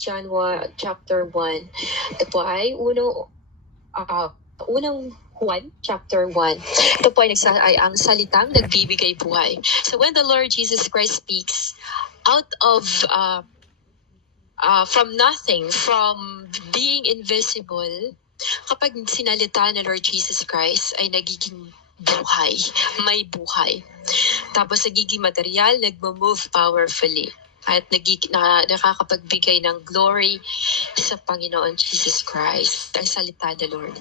John 1, chapter 1. Ito po ay unang Juan, chapter 1. Ito po ay ang salitang nagbibigay buhay. So when the Lord Jesus Christ speaks out of from nothing, from being invisible, kapag sinalita ng Lord Jesus Christ ay nagiging buhay, may buhay. Tapos nagiging material, nagmo-move powerfully at nakakapagbigay ng glory sa Panginoon Jesus Christ, ang salita ng Lord.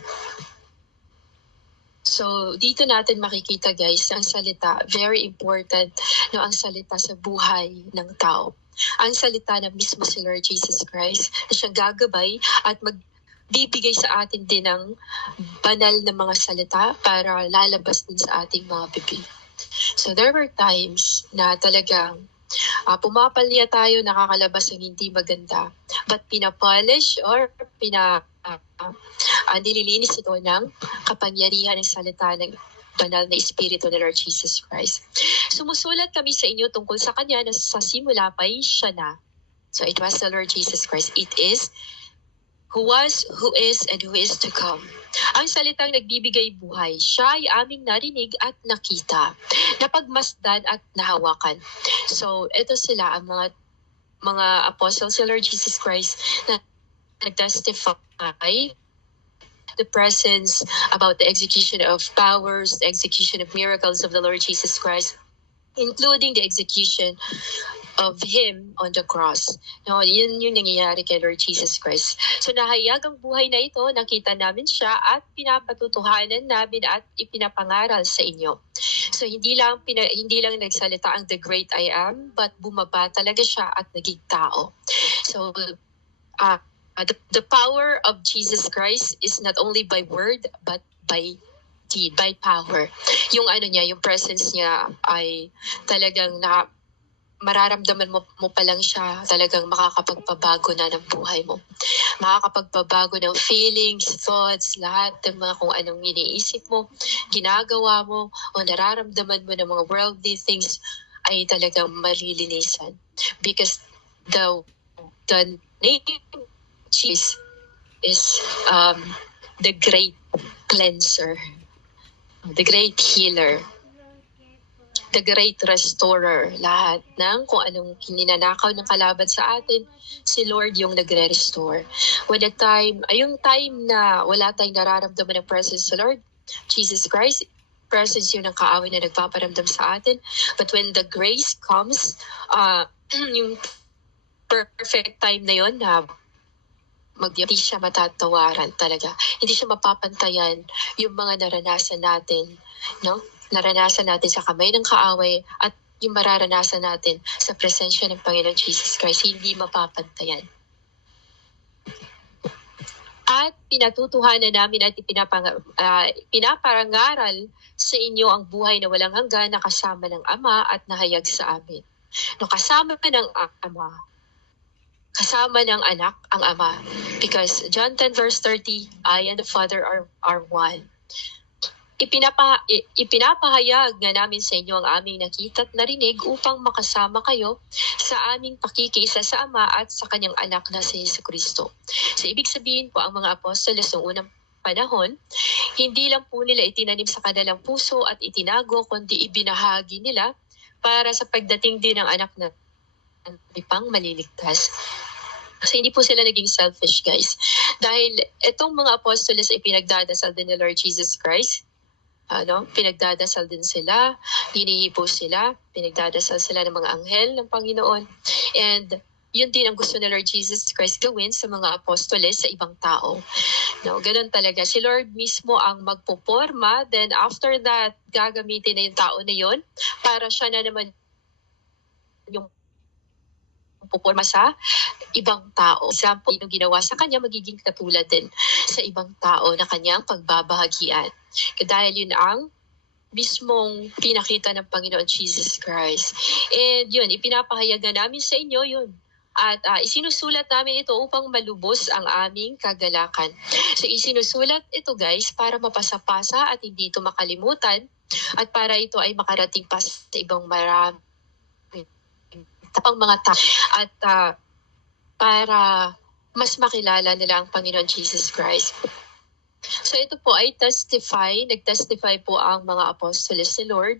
So, dito natin makikita guys, ang salita, very important, no, ang salita sa buhay ng tao. Ang salita na mismo si Lord Jesus Christ na siyang gagabay at magbibigay sa atin din ng banal na mga salita para lalabas din sa ating mga bibig. So, there were times na talagang pumapalya tayo, nakakalabas ng hindi maganda. But pinapolish or nililinis ito ng kapangyarihan ng salita ng banal na Espiritu ng Lord Jesus Christ. Sumusulat kami sa inyo tungkol sa Kanya na sa simula pa siya na. So it was the Lord Jesus Christ. It is who was, who is, and who is to come. Ang salitang nagbibigay buhay, siya ay aming narinig at nakita, napagmasdan at nahawakan. So ito sila ang mga apostles ng Lord Jesus Christ na nag-testify the presence, about the execution of powers, the execution of miracles of the Lord Jesus Christ, including the execution of Him on the cross. No, yun yung nangyayari kay Lord Jesus Christ. So nahayag ang buhay na ito, nakita namin siya at pinapatutuhanan namin at ipinapangaral sa inyo. So hindi lang nagsalita ang the great I am, but bumaba talaga siya at naging tao. So the power of Jesus Christ is not only by word but by deed, by power. Yung yung presence niya ay talagang mararamdaman mo pa lang siya, talagang makakapagpabago na ng buhay mo. Makakapagpabago ng feelings, thoughts, lahat ng mga kung anong iniisip mo, ginagawa mo, o nararamdaman mo ng mga worldly things ay talagang malilinisan. Because the name Jesus is the great cleanser, the great healer, the great restorer. Lahat ng kung anong kininanakaw ng kalaban sa atin, si Lord yung nagre-restore. When yung time na wala tayong nararamdaman ng presence sa Lord Jesus Christ, presence yun ng kaaway na nagpaparamdam sa atin. But when the grace comes, yung perfect time na yun na hindi siya matatawaran talaga. Hindi siya mapapantayan yung mga naranasan natin, no? Naranasan natin sa kamay ng kaaway at yung mararanasan natin sa presensya ng Panginoon Jesus Christ, hindi mapapantayan. At pinatutuhanan namin at pinaparangaral sa inyo ang buhay na walang hanggan na kasama ng Ama at nahayag sa amin. No, kasama ng Ama, kasama ng anak ang Ama. Because John 10 verse 30, I and the Father are one. Ipinapahayag na namin sa inyo ang aming nakita at narinig upang makasama kayo sa aming pakikiisa sa Ama at sa Kanyang anak na si Jesucristo. So ibig sabihin po, ang mga apostoles noong unang panahon, hindi lang po nila itinanim sa kanilang puso at itinago, kundi ibinahagi nila para sa pagdating din ng anak na pang maliligtas. Kasi hindi po sila naging selfish, guys. Dahil itong mga apostoles ay pinagdadasal din ni Lord Jesus Christ. Pinagdadasal din sila, hinihipo sila, pinagdadasal sila ng mga anghel ng Panginoon. And yun din ang gusto ni Lord Jesus Christ gawin sa mga apostoles sa ibang tao. No, ganun talaga. Si Lord mismo ang magpuporma, then after that, gagamitin na yung tao na yun para siya na naman yung puporma sa ibang tao. Example, yung ginawa sa kanya, magiging katulad din sa ibang tao na kanyang pagbabahagian. Dahil yun ang mismong pinakita ng Panginoon Jesus Christ. And yun, ipinapahayag na namin sa inyo yun. At isinusulat namin ito upang malubos ang aming kagalakan. So isinusulat ito guys para mapasa-pasa at hindi ito makalimutan at para ito ay makarating pa sa ibang marami tapang mga tao. At para mas makilala nila ang Panginoon Jesus Christ. So ito po ay nag-testify po ang mga apostoles ni Lord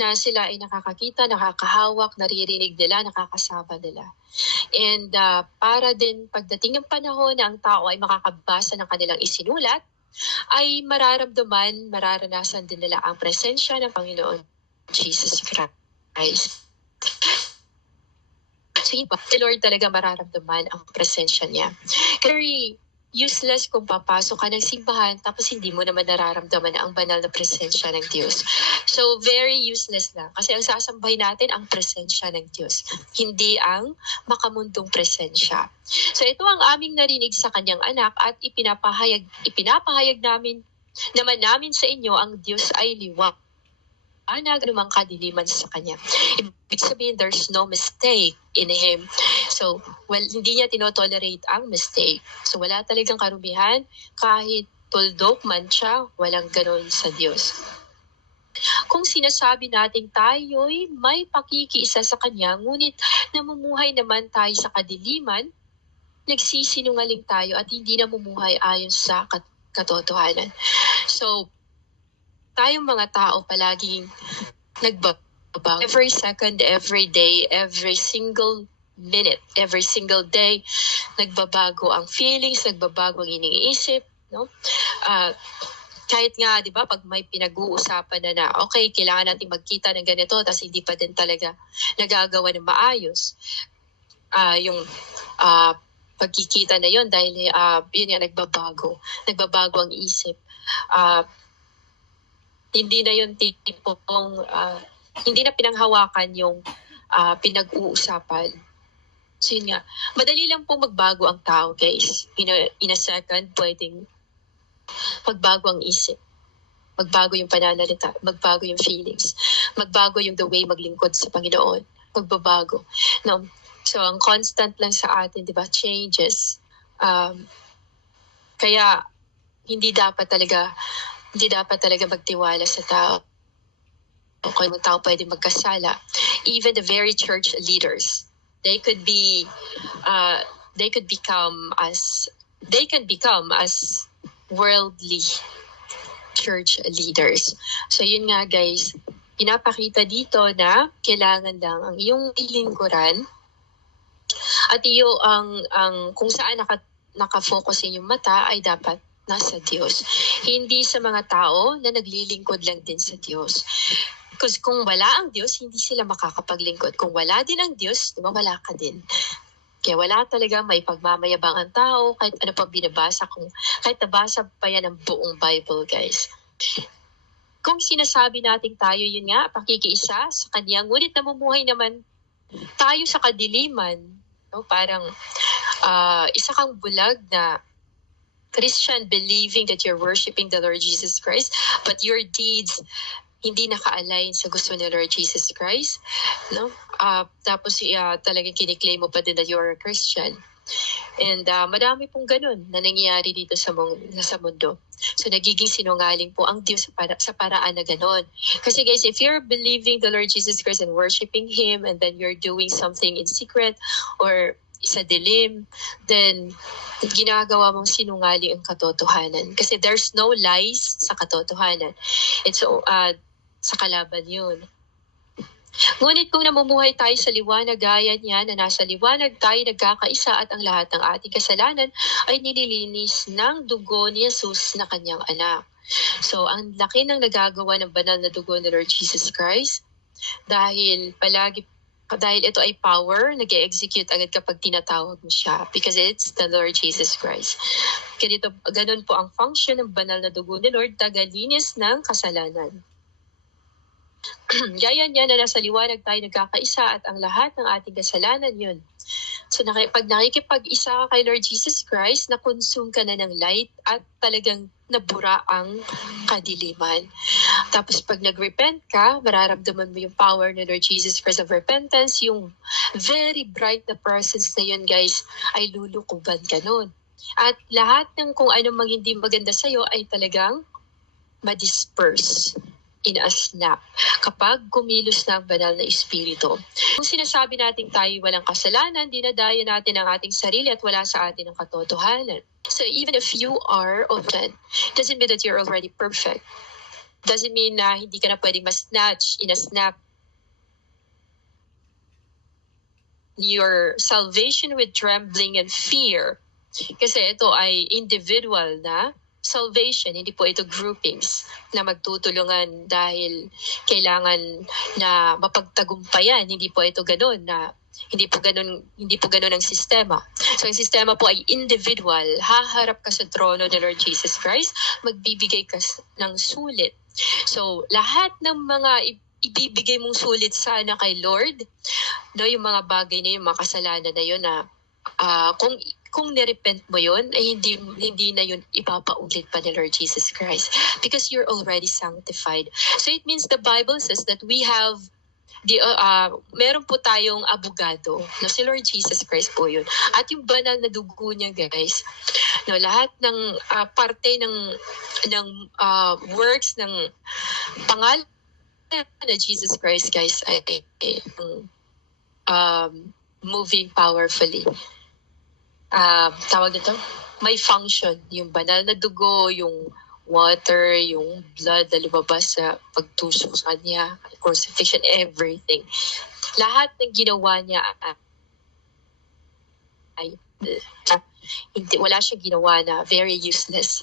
na sila ay nakakakita, nakakahawak, naririnig nila, nakakasama nila. And para din pagdating ng panahon na ang tao ay makakabasa ng kanilang isinulat, ay mararanasan din nila ang presensya ng Panginoon Jesus Christ. So, si Lord talaga mararamdaman ang presensya niya. Very useless kung papasok ka ng simbahan tapos hindi mo naman nararamdaman na ang banal na presensya ng Diyos. So, very useless lang. Kasi ang sasambahin natin ang presensya ng Diyos, hindi ang makamundong presensya. So, ito ang aming narinig sa kanyang anak at ipinapahayag namin sa inyo ang Diyos ay liwanag. Anumang kadiliman sa kanya. Ibig sabihin, there's no mistake in Him. So, hindi niya tinotolerate ang mistake. So, wala talagang karumihan. Kahit tuldok man siya, walang ganon sa Diyos. Kung sinasabi nating tayo'y may pakikiisa sa Kanya, ngunit namumuhay naman tayo sa kadiliman, nagsisinungaling tayo at hindi namumuhay ayon sa katotohanan. So, tayong mga tao palaging nagbabago. Every second, every day, every single minute, every single day, nagbabago ang feelings, nagbabago ang iniisip, no? Kahit nga, di ba, pag may pinag-uusapan na okay, kailangan natin magkita ng ganito, tapos hindi pa din talaga nagagawa ng maayos. Yung pagkikita na yon dahil yun nga, nagbabago ang isip. Hindi na yung tipong, hindi na pinanghawakan yung pinag-uusapan. So yun nga, madali lang po magbago ang tao, guys. In a second, pwedeng magbago ang isip. Magbago yung pananalita, magbago yung feelings, magbago yung the way maglingkod sa Panginoon. Magbabago. No? So ang constant lang sa atin, di ba, changes. Kaya hindi dapat talaga magtiwala sa tao. Kung ang tao pwede magkasala. Even the very church leaders, they can become as worldly church leaders. So yun nga, guys, pinapakita dito na kailangan lang ang iyong ilingkuran at iyo ang kung saan nakafocus yung mata ay dapat nasa Diyos. Hindi sa mga tao na naglilingkod lang din sa Diyos. Kasi kung wala ang Diyos, hindi sila makakapaglingkod. Kung wala din ang Diyos, diba, wala ka din. Kaya wala talaga may pagmamayabang ang tao, kahit ano pa binabasa, kahit nabasa pa yan ang buong Bible, guys. Kung sinasabi natin tayo, yun nga, pakikiisa sa Kanya, ngunit namumuhay naman tayo sa kadiliman, no? Parang isa kang bulag na Christian believing that you're worshiping the Lord Jesus Christ, but your deeds hindi naka-align sa gusto ni Lord Jesus Christ, no? Tapos talagang kiniklaim mo pa din that you're a Christian. And madami pong ganun na nangyayari dito sa mundo. So nagiging sinungaling po ang Diyos sa paraan na ganun. Kasi guys, if you're believing the Lord Jesus Christ and worshiping Him and then you're doing something in secret or sa dilim, then ginagawa mong sinungaling ang katotohanan. Kasi there's no lies sa katotohanan. It's sa kalaban yun. Ngunit kung namumuhay tayo sa liwanag gaya niya na nasa liwanag tayo nagkakaisa at ang lahat ng ating kasalanan ay nililinis ng dugo ni Jesus na kanyang anak. So ang laki ng nagagawa ng banal na dugo ni Lord Jesus Christ dahil ito ay power, nag-execute agad kapag tinatawag mo siya because it's the Lord Jesus Christ. Ganun po ang function ng banal na dugo ni Lord, tagalinis ng kasalanan. Gaya niya na nasa liwanag tayo nagkakaisa at ang lahat ng ating kasalanan yun. So pag nakikipag-isa ka kay Lord Jesus Christ, na-consume ka na ng light at talagang nabura ang kadiliman. Tapos pag nag-repent ka, mararamdaman mo yung power ni Lord Jesus Christ of repentance, yung very bright na presence na yun, guys, ay lulukuban ka nun. At lahat ng kung ano mang hindi maganda sa'yo ay talagang ma-disperse. in a snap kapag kumilos na ang banal na espiritu. Kung sinasabi natin tayo walang kasalanan, dinadaya natin ang ating sarili at wala sa atin ang katotohanan. So even if you are open, doesn't mean that you're already perfect. Doesn't mean na hindi ka na pwedeng ma-snatch in a snap your salvation with trembling and fear. Kasi ito ay individual na salvation, hindi po ito groupings na magtutulungan dahil kailangan na mapagtagumpayan. Hindi po ito ganun na hindi po ganun ang sistema. So ang sistema po ay individual. Haharap ka sa trono ni Lord Jesus Christ, magbibigay ka ng sulit. So lahat ng mga ibibigay mong sulit sana kay Lord, no, yung mga bagay na yun, mga kasalanan na yun na kung nirepent mo yun, ay hindi na yun ipapaulit pa ni Lord Jesus Christ because you're already sanctified. So it means the Bible says that we have meron po tayong abogado, no, si Lord Jesus Christ po yun. At yung banal na dugo niya, guys, no, lahat ng parte ng works ng pangalan na Jesus Christ, guys, ay moving powerfully. Tawag nito, may function. Yung banal na dugo, yung water, yung blood na lumabas sa pagtusok sa kanya, crucifixion, everything. Lahat ng ginawa niya ay wala siyang ginawa na very useless.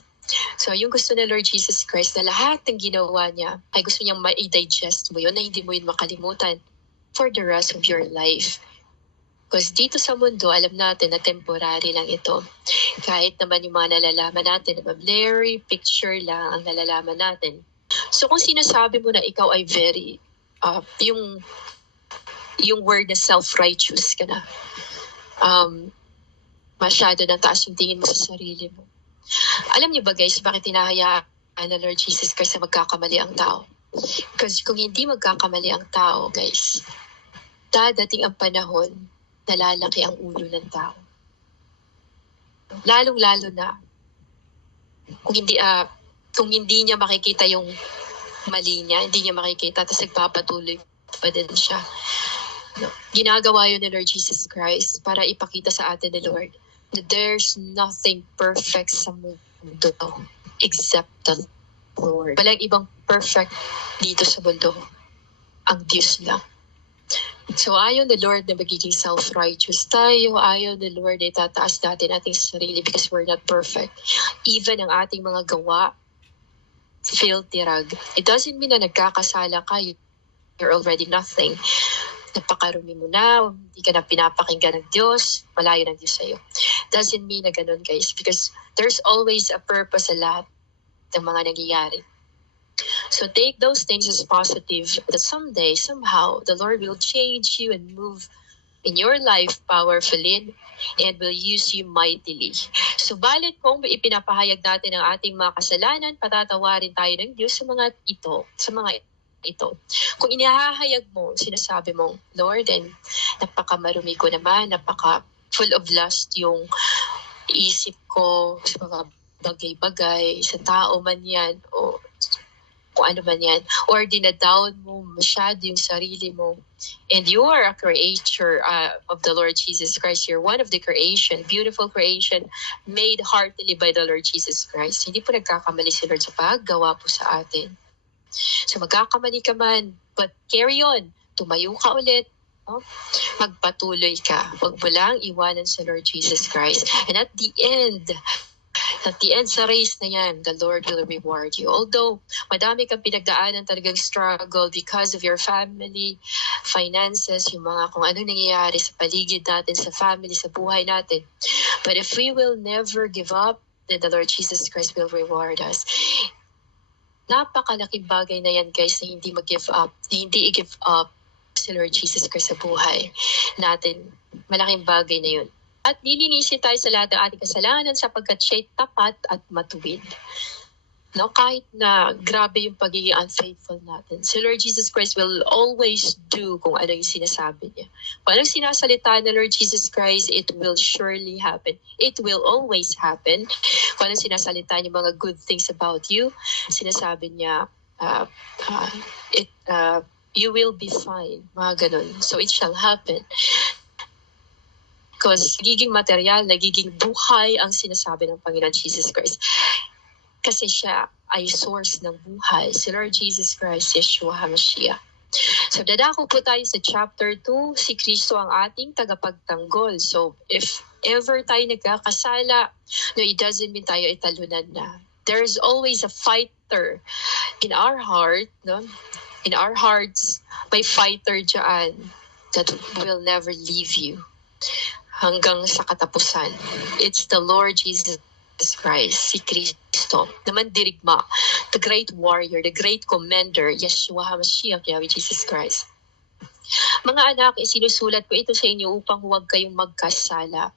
So yung gusto ng Lord Jesus Christ na lahat ng ginawa niya ay gusto niyang ma-digest mo yun, na hindi mo yun makalimutan for the rest of your life. Because dito sa mundo, alam natin na temporary lang ito. Kahit naman yung mga nalalaman natin, na blurry picture lang ang nalalaman natin. So kung sinasabi mo na ikaw ay very, yung word na self-righteous ka na, masyado na taas yung tingin mo sa sarili mo. Alam niyo ba, guys, bakit hinahayaan na Lord Jesus Christ na magkakamali ang tao? Because kung hindi magkakamali ang tao, guys, dadating ang panahon na lalaki ang ulo ng tao. Lalong-lalo na kung hindi niya makikita yung mali niya, hindi niya makikita, tapos nagpapatuloy pa din siya. No. Ginagawa yun ni Lord Jesus Christ para ipakita sa atin ni Lord that there's nothing perfect sa mundo except the Lord. Walang ibang perfect dito sa mundo. Ang Diyos lang. So ayaw ni Lord na magiging self-righteous tayo. Ayaw ni Lord na itataas natin ating sarili because we're not perfect. Even ang ating mga gawa, filthy rag. It doesn't mean na nagkakasala ka. You're already nothing. Napakarumi mo na, hindi ka na pinapakinggan ng Diyos, malayo ng Diyos sa'yo. Doesn't mean na ganun, guys, because there's always a purpose sa lahat ng mga nangyayari. So take those things as positive that someday, somehow, the Lord will change you and move in your life powerfully and will use you mightily. Subalit kung ipinapahayag natin ang ating mga kasalanan, patatawarin tayo ng Diyos sa mga ito. Kung inihahayag mo, sinasabi mo, Lord, and napakamarumi ko naman, napaka full of lust yung isip ko sa mga bagay-bagay, sa tao man yan, o kung ano man yan, or dinadown mo masyado yung sarili mo, and you are a creature of the Lord Jesus Christ. You're one of the creation, beautiful creation, made heartily by the Lord Jesus Christ. Hindi po nagkakamali si Lord sa paggawa po sa atin. So magkakamali ka man, but carry on. Tumayo ka ulit. No? Magpatuloy ka. Huwag mo lang iwanan sa Lord Jesus Christ. And at the end sa race na yan, the Lord will reward you. Although, madami kang pinagdaanan talagang struggle because of your family, finances, yung mga kung ano nangyayari sa paligid natin, sa family, sa buhay natin. But if we will never give up, then the Lord Jesus Christ will reward us. Napakalaking bagay na yan, guys, na hindi mag-give up, na hindi i-give up si Lord Jesus Christ sa buhay natin. Malaking bagay na yun. At nilinisin tayo sa lahat ng ating kasalanan sapagkat siya'y tapat at matuwid. No, kahit na grabe yung pagiging unfaithful natin, si Lord Jesus Christ will always do kung ano yung sinasabi niya. Kung anong sinasalita ng Lord Jesus Christ, it will surely happen. It will always happen. Kung anong sinasalita niya mga good things about you, sinasabi niya, uh, uh, you will be fine, mga ganun. So it shall happen. Because nagiging material, nagiging buhay ang sinasabi ng Panginoon Jesus Christ. Kasi siya ay source ng buhay. Si Lord Jesus Christ, Yeshua HaMashiach. So dadako po tayo sa chapter 2, si Kristo ang ating tagapagtanggol. So if ever tayo nagkakasala, no, it doesn't mean tayo ay talunan na. There's always a fighter in our heart, no? In our hearts, may fighter dyan that will never leave you hanggang sa katapusan. It's the Lord Jesus Christ, si Kristo, naman dirigma, the great warrior, the great commander, Yeshua HaMashiach, Yahweh Jesus Christ. Mga anak, isinusulat ko ito sa inyo upang huwag kayong magkasala.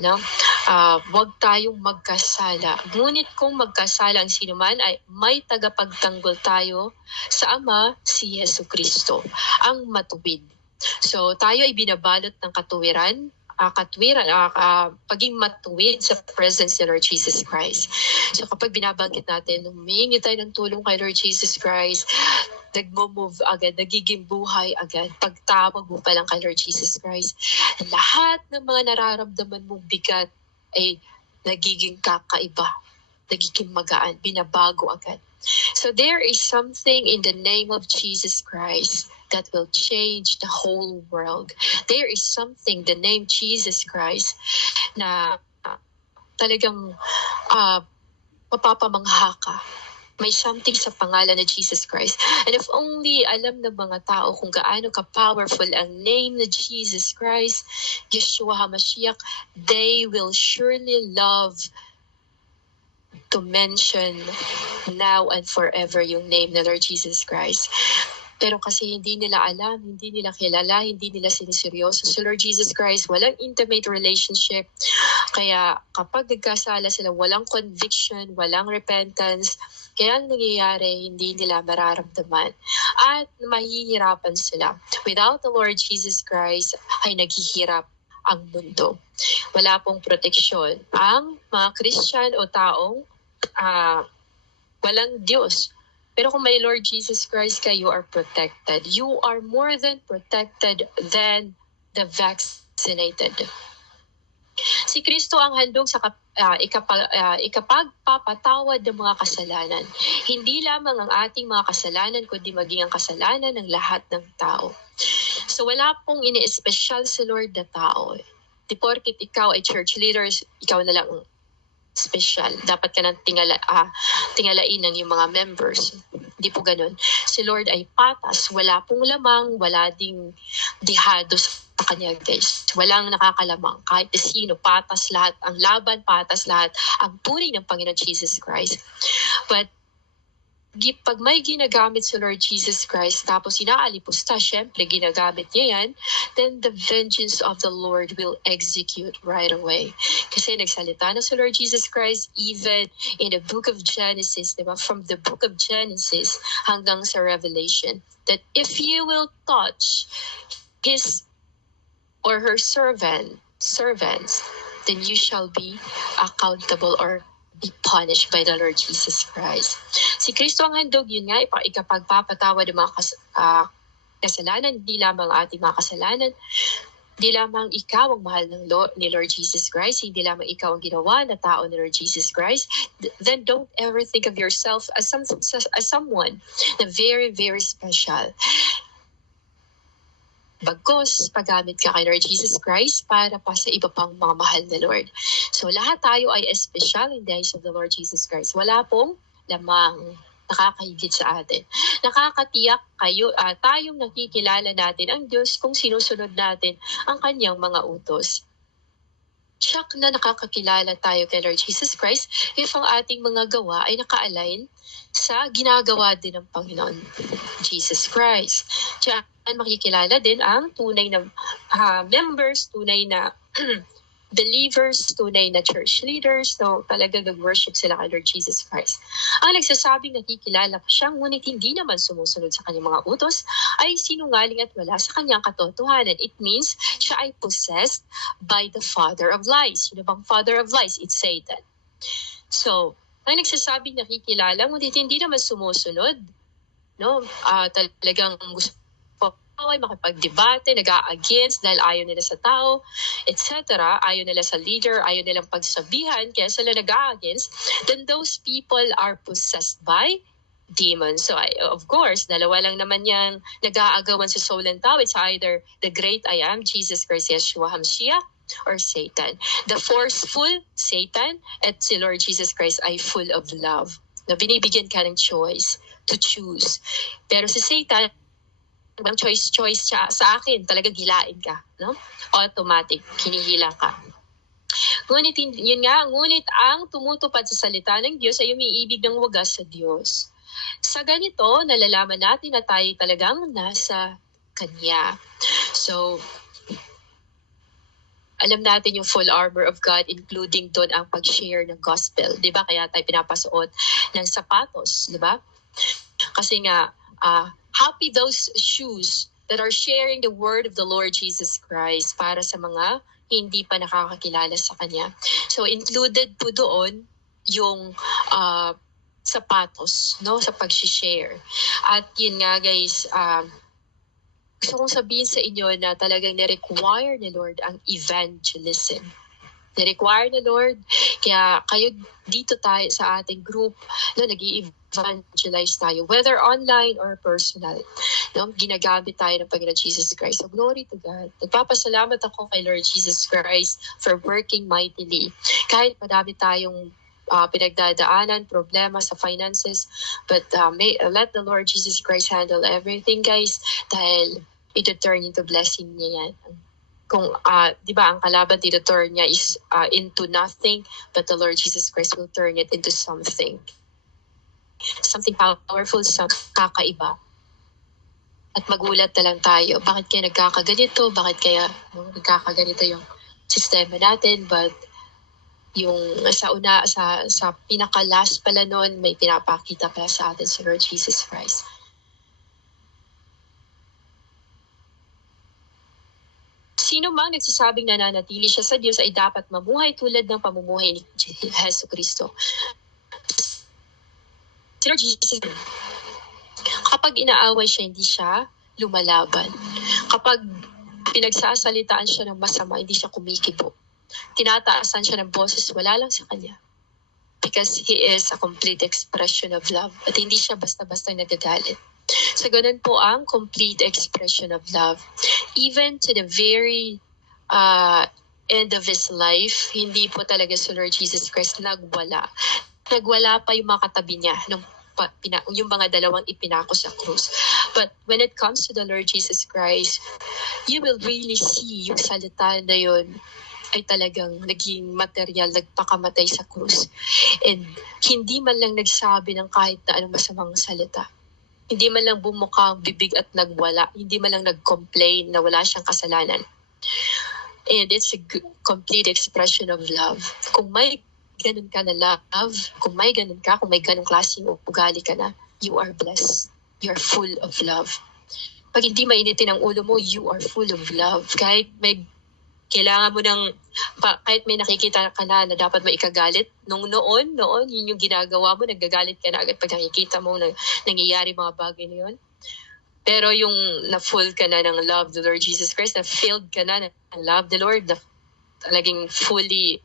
No? Huwag tayong magkasala. Ngunit kung magkasala ang sinuman, ay may tagapagtanggol tayo sa Ama, si Yesu Kristo, ang matuwid. So tayo ay binabalot ng katuwiran, paging matuwid sa presence ni Lord Jesus Christ. So kapag binabanggit natin, humingi tayo ng tulong kay Lord Jesus Christ, nagmo-move agad, nagiging buhay agad. Pagtawag mo pa lang kay Lord Jesus Christ, lahat ng mga nararamdaman mong bigat ay nagiging kakaiba, nagiging magaan, binabago agad. So there is something in the name of Jesus Christ that will change the whole world. There is something, the name Jesus Christ, na talagang mapapamangha ka. May something sa pangalan na Jesus Christ. And if only alam ng mga tao kung gaano ka-powerful ang name na Jesus Christ, Yeshua HaMashiach, they will surely love to mention now and forever yung name na Lord Jesus Christ. Pero kasi hindi nila alam, hindi nila kilala, hindi nila siniseryoso. So Lord Jesus Christ, walang intimate relationship. Kaya kapag nagkasala sila, walang conviction, walang repentance. Kaya ang nangyayari, hindi nila mararamdaman. At mahihirapan sila. Without the Lord Jesus Christ, ay naghihirap ang mundo. Wala pong proteksyon. Ang mga Christian o taong walang Diyos. Pero kung may Lord Jesus Christ ka, you are protected. You are more than protected than the vaccinated. Si Kristo ang handog sa ikapagpapatawad ng mga kasalanan. Hindi lamang ang ating mga kasalanan, kundi maging ang kasalanan ng lahat ng tao. So wala pong ini-espesyal sa Lord na tao. Di porkit ikaw ay church leaders, ikaw na lang special. Dapat ka nang tingalain ng yung mga members. Hindi po ganun. Si Lord ay patas. Wala pong lamang, wala ding dihado sa kanya, guys. Walang nakakalamang. Kahit sino, patas lahat. Ang laban, patas lahat. Ang tunay ng Panginoon Jesus Christ. But pag may ginagamit si Lord Jesus Christ, tapos inaalipusta, syempre ginagamit niya yan, then the vengeance of the Lord will execute right away. Kasi nagsalita na si Lord Jesus Christ even in the book of Genesis, diba? From the book of Genesis hanggang sa Revelation, that if you will touch his or her servants, then you shall be accountable or be punished by the Lord Jesus Christ. Si Kristo ang handog, yun nga, ikapagpapatawad ng mga kasalanan, hindi lamang ating mga kasalanan, hindi lamang ikaw ang mahal ni Lord Jesus Christ, hindi lamang ikaw ang ginawa na tao ni Lord Jesus Christ, then don't ever think of yourself as someone na very, very special. Bagkos, paggamit ka kay Lord Jesus Christ para pa sa iba pang mga mahal na Lord. So lahat tayo ay espesyal in the eyes of the Lord Jesus Christ. Wala pong lamang nakakahigit sa atin. Nakakatiyak tayong nakikilala natin ang Diyos kung sinusunod natin ang kanyang mga utos. Siyak na nakakakilala tayo kay Lord Jesus Christ if ang ating mga gawa ay naka-align sa ginagawa din ng Panginoon Jesus Christ. Diyan makikilala din ang tunay na members, tunay na believers, tunay na church leaders, so talagang nag-worship sila kay Lord Jesus Christ. Ang nagsasabing nakikilala ko siya, ngunit hindi naman sumusunod sa kanyang mga utos, ay sinungaling at wala sa kanyang katotohanan. It means siya ay possessed by the father of lies. Sino bang father of lies? It's Satan. So, Ang nagsasabing nakikilala, ngunit hindi naman sumusunod. No? Talagang gusto ay makipagdebate, nag-a-against dahil ayaw nila sa tao, etc. Ayaw nila sa leader, ayaw nilang pagsabihan, kaya sila nag-a-against, then those people are possessed by demons. So, of course, dalawa lang naman yung nag-aagawan sa soul and tao. It's either the great I am, Jesus Christ, Yeshua HaMashiach, or Satan. The forceful, Satan, at si Lord Jesus Christ ay full of love. Na binibigyan ka ng choice to choose. Pero si Satan, ang choice siya sa akin, talagang hilain ka, no? Automatic, hinihila ka. Ngunit ngunit ang tumutupad sa salita ng Diyos ay umiibig ng wagas sa Diyos. Sa ganito, nalalaman natin na tayo talagang nasa Kanya. So, alam natin yung full armor of God, including doon ang pag-share ng gospel. Di ba? Kaya tayo pinapasuot ng sapatos. Di ba? Kasi nga, happy those shoes that are sharing the word of the Lord Jesus Christ para sa mga hindi pa nakakakilala sa Kanya. So, included po doon yung sapatos, no, sa pag-share. At yun nga guys, gusto kong sabihin sa inyo na talagang na-require ni Lord ang evangelism. Na-require ni Lord, kaya kayo dito tayo sa ating group, no, nag-i-evangelize tayo, whether online or personal. No, ginagamit tayo ng Panginoon Jesus Christ. So glory to God. Nagpapasalamat ako kay Lord Jesus Christ for working mightily. Kahit madami tayong pinagdadaanan, problema sa finances, but let the Lord Jesus Christ handle everything, guys, dahil ito turn into blessing niya yan. Kung, di ba, ang kalaban dito turn niya is into nothing, but the Lord Jesus Christ will turn it into something. Something powerful, kakaiba. At magulat na lang tayo. Bakit kaya nagkakaganito? Bakit kaya nagkakaganito yung sistema natin? But yung sa pinaka-last pala nun, may pinapakita pala sa atin si Lord Jesus Christ. Sino mang nagsasabing nananatili siya sa Diyos ay dapat mamuhay tulad ng pamumuhay ni Jesu Cristo. Si Lord Jesus, kapag inaaway siya, hindi siya lumalaban. Kapag pinagsasalitaan siya ng masama, hindi siya kumikibo. Tinataasan siya ng boses, wala lang sa Kanya. Because He is a complete expression of love. At hindi siya basta-basta nagagalit. So, ganun po ang complete expression of love. Even to the very end of His life, hindi po talaga si Lord Jesus Christ nagwala. Nagwala pa yung mga katabi niya, yung mga dalawang ipinako sa krus. But when it comes to the Lord Jesus Christ, you will really see yung salita na yun ay talagang naging material, nagpakamatay sa krus. And hindi man lang nagsabi ng kahit na anong masamang salita. Hindi man lang bumuka ang bibig at nagwala. Hindi man lang nag-complain na wala siyang kasalanan. And it's a complete expression of love. Kung may ganun ka na love, kung may ganun klaseng ugali ka na, you are blessed. You are full of love. Pag hindi mainitin ang ulo mo, you are full of love. Kahit may kailangan mo kahit may nakikita ka na dapat maikagalit, noon, yun yung ginagawa mo, nagagalit ka na agad pag nakikita mo na nangyayari mga bagay na yun. Pero yung na-full ka na ng love the Lord Jesus Christ, na-filled ka na ng love the Lord, na talagang fully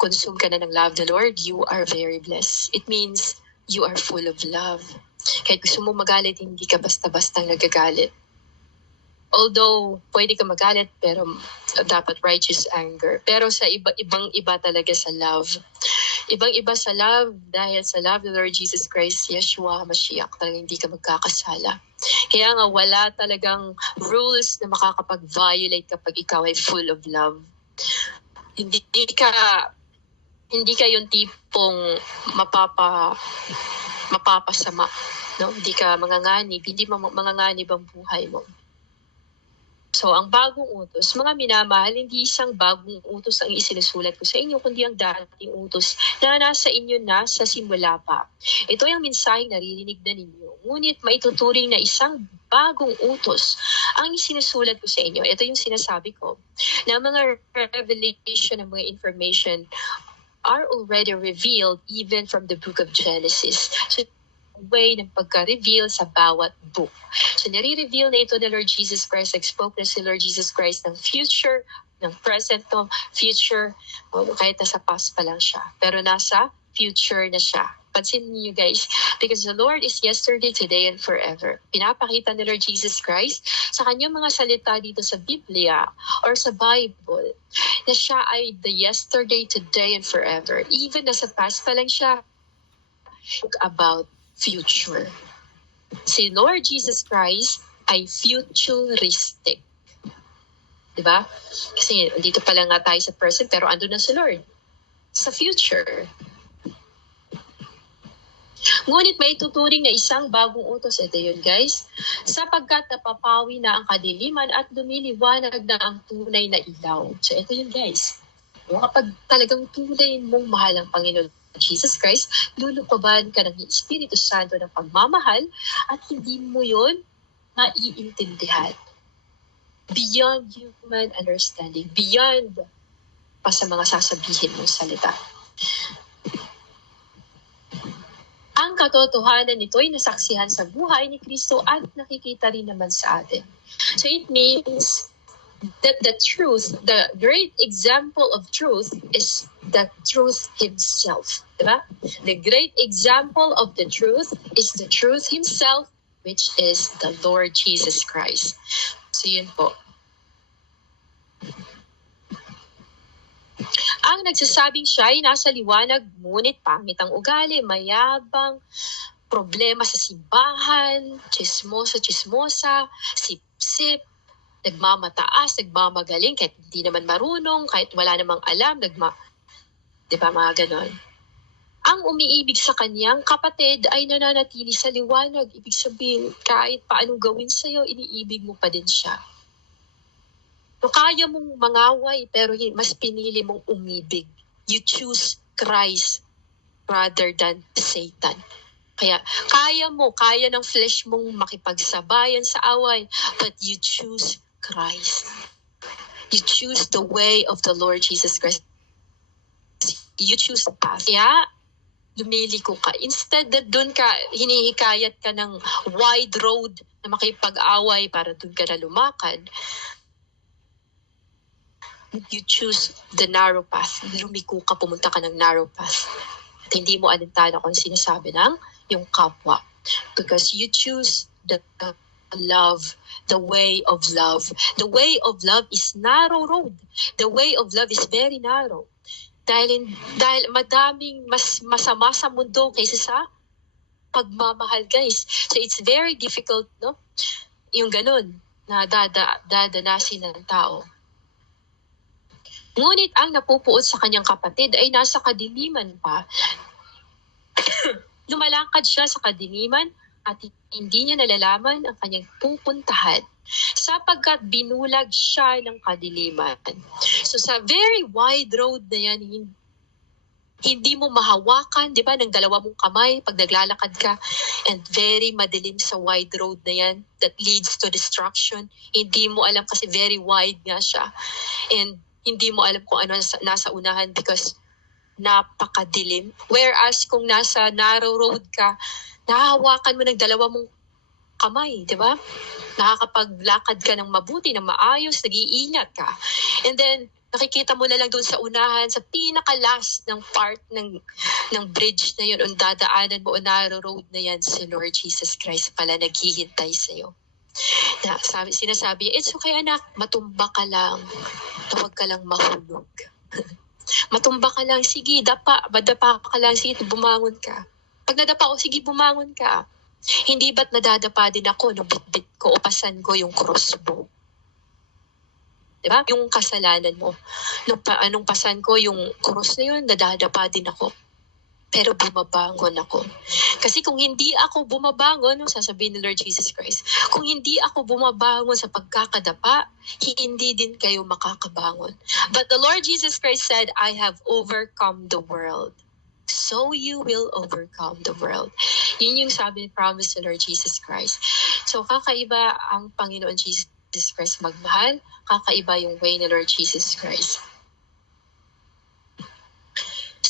consumed ka na ng love the Lord, you are very blessed. It means you are full of love. Kahit gusto mo magalit, hindi ka basta-bastang nagagalit. Although, pwede ka magalit, pero dapat righteous anger. Pero sa ibang-iba talaga sa love. Ibang-iba sa love, dahil sa love ng Lord Jesus Christ, Yeshua HaMashiach, talagang hindi ka magkakasala. Kaya nga, wala talagang rules na makakapag-violate kapag ikaw ay full of love. Hindi ka yung tipong mapapasama. No? Hindi ka manganganib. Hindi manganganib ang buhay mo. So, ang bagong utos, mga minamahal, hindi isang bagong utos ang isinusulat ko sa inyo, kundi ang dating utos na nasa inyo na sa simula pa. Ito ay ang mensaheng naririnig na ninyo. Ngunit maituturing na isang bagong utos ang isinusulat ko sa inyo. Ito yung sinasabi ko, na mga revelation, ng mga information are already revealed even from the book of Genesis. So, way ng pagka-reveal sa bawat book. So, nare-reveal na ito ni Lord Jesus Christ. Nag-spoke na si Lord Jesus Christ ng future, ng present, ng future, kahit nasa past pa lang siya. Pero nasa future na siya. Pansin niyo guys, because the Lord is yesterday, today, and forever. Pinapakita ni Lord Jesus Christ sa kanyang mga salita dito sa Biblia or sa Bible na siya ay the yesterday, today, and forever. Even nasa past pa lang siya, about future. Si Lord Jesus Christ ay futuristic. Diba? Kasi dito pa lang nga tayo sa present pero andun na si Lord sa future. Ngunit may tuturing na isang bagong utos. Ito yun guys. Sapagkat napapawi na ang kadiliman at lumiliwanag na ang tunay na ilaw. So ito yun guys. Kapag talagang tunay mong mahal ang Panginoon Jesus Christ, lulupaban ka ng Espiritu Santo ng pagmamahal at hindi mo yun maiintindihan. Beyond human understanding. Beyond pa sa mga sasabihin mong salita. Ang katotohanan nito ay nasaksihan sa buhay ni Kristo at nakikita rin naman sa atin. So it means that the truth, the great example of truth is the truth himself. Diba? The great example of the truth is the truth himself, which is the Lord Jesus Christ. So yun po. Ang nagsasabing siya ay nasa liwanag, ngunit pangit ang ugali, mayabang, problema sa simbahan, chismosa, sip-sip, nagmamataas, nagmamagaling, kahit hindi naman marunong, kahit wala namang alam, diba mga ganon. Ang umiibig sa kanyang kapatid ay nananatili sa liwanag. Ibig sabihin, kahit paanong gawin sa'yo, iniibig mo pa din siya. So, kaya mong mangaway, pero mas pinili mong umibig. You choose Christ rather than Satan. Kaya, kaya ng flesh mong makipagsabayan sa away, but you choose Christ. You choose the way of the Lord Jesus Christ. You choose the path. Kaya, lumiliko ka. Instead that doon ka, hinihikayat ka ng wide road na makipag-away para doon ka na lumakad, you choose the narrow path. Lumiko ka, pumunta ka ng narrow path. At hindi mo alintana kung sinasabi ng yung kapwa. Because you choose the love, the way of love. The way of love is narrow road. The way of love is very narrow. Dahil madaming mas masama sa mundo kaysa sa pagmamahal, guys. So it's very difficult, no? Yung ganun na dadanasin ng tao. Ngunit ang napupuot sa kanyang kapatid ay nasa kadiliman pa. Lumalakad siya sa kadiliman at hindi niya nalalaman ang kanyang pupuntahan sapagkat binulag siya ng kadiliman. So sa very wide road na yan, hindi mo mahawakan, di ba, ng dalawa mong kamay pag naglalakad ka, and very madilim sa wide road na yan that leads to destruction. Hindi mo alam kasi very wide nga siya. And hindi mo alam kung ano nasa unahan because napakadilim. Whereas kung nasa narrow road ka, nahahawakan mo ng dalawa mong kamay, di ba? Nakakapaglakad ka ng mabuti, ng maayos, nag-iingat ka. And then, nakikita mo na lang doon sa unahan, sa pinaka-last ng part ng bridge na yun, o dadaanan mo, o narrow road na yan, si Lord Jesus Christ pala naghihintay sa'yo. Na, sinasabi, it's okay anak, matumba ka lang. Huwag ka lang mahulog. Matumba ka lang, sige, madapa ka lang, sige, bumangon ka. Pag nadapa ko, sige, bumangon ka. Hindi ba't nadadapa din ako nung bitbit ko o pasan ko yung crossbow? Diba? Yung kasalanan mo. Nung pasan ko yung cross na yun, nadadapa din ako. Pero bumabangon ako. Kasi kung hindi ako bumabangon, sasabihin ni Lord Jesus Christ, kung hindi ako bumabangon sa pagkakadapa, hindi din kayo makakabangon. But the Lord Jesus Christ said, I have overcome the world. So you will overcome the world. Yun yung sabi ni promise ni Lord Jesus Christ. So kakaiba ang Panginoon Jesus Christ magmahal, kakaiba yung way ni Lord Jesus Christ.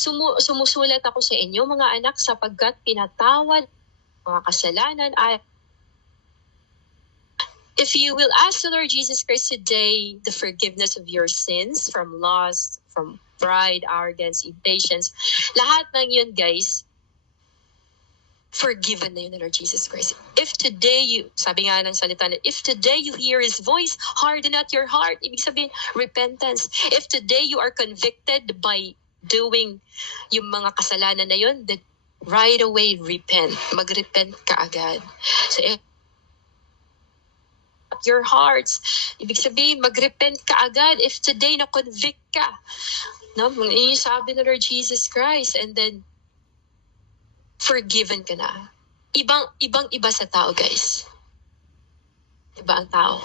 Sumusulat ako sa inyo, mga anak, sapagkat pinatawad mga kasalanan ay if you will ask the Lord Jesus Christ today the forgiveness of your sins from lust, from pride, arrogance, impatience, lahat ng yun, guys, forgiven na yun ng Lord Jesus Christ. If today sabi nga ng salita na, if today you hear His voice, harden not your heart. Ibig sabihin, repentance. If today you are convicted by doing yung mga kasalanan na yun, then right away, repent. Mag-repent ka agad. So, if your hearts, ibig sabihin, mag-repent ka agad if today na-convict ka. No? Yung sabi ng Lord Jesus Christ, and then, forgiven ka na. Ibang-iba sa tao, guys. Iba ang tao.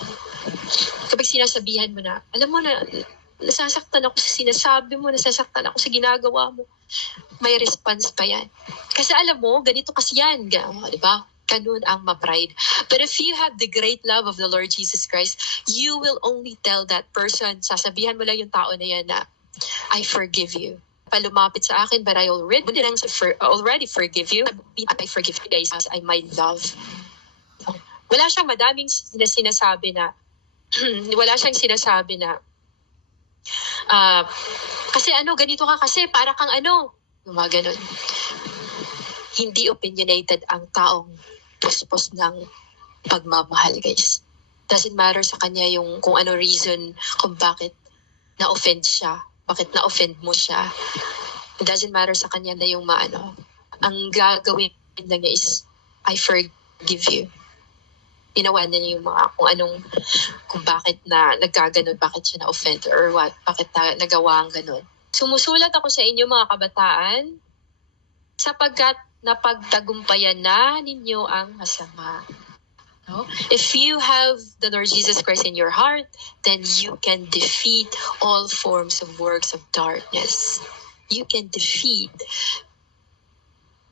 Kapag sinasabihan mo na, alam mo na, nasasaktan ako sa sinasabi mo, nasasaktan ako sa ginagawa mo, may response pa yan. Kasi alam mo, ganito kasi yan. Di ba? Ganun ang ma-pride. But if you have the great love of the Lord Jesus Christ, you will only tell that person, sasabihan mo lang yung tao na yan na, I forgive you. Palumapit sa akin, but I already forgive you. I forgive you guys as I my love. Wala siyang madaming sinasabi na, wala siyang sinasabi na, kasi ganito ka kasi, para kang mga ganun. Hindi opinionated ang taong puspos ng pagmamahal, guys. Doesn't matter sa kanya yung kung ano reason kung bakit na-offend siya, bakit na-offend mo siya. It doesn't matter sa kanya na yung ang gagawin na niya is, I forgive you. Ginawa niya yung kung bakit na nagkaganon, bakit siya na-offend or what, bakit nagawa ang ganon. Sumusulat ako sa inyo, mga kabataan, sapagkat napagtagumpayan na ninyo ang masama. No? If you have the Lord Jesus Christ in your heart, then you can defeat all forms of works of darkness. You can defeat.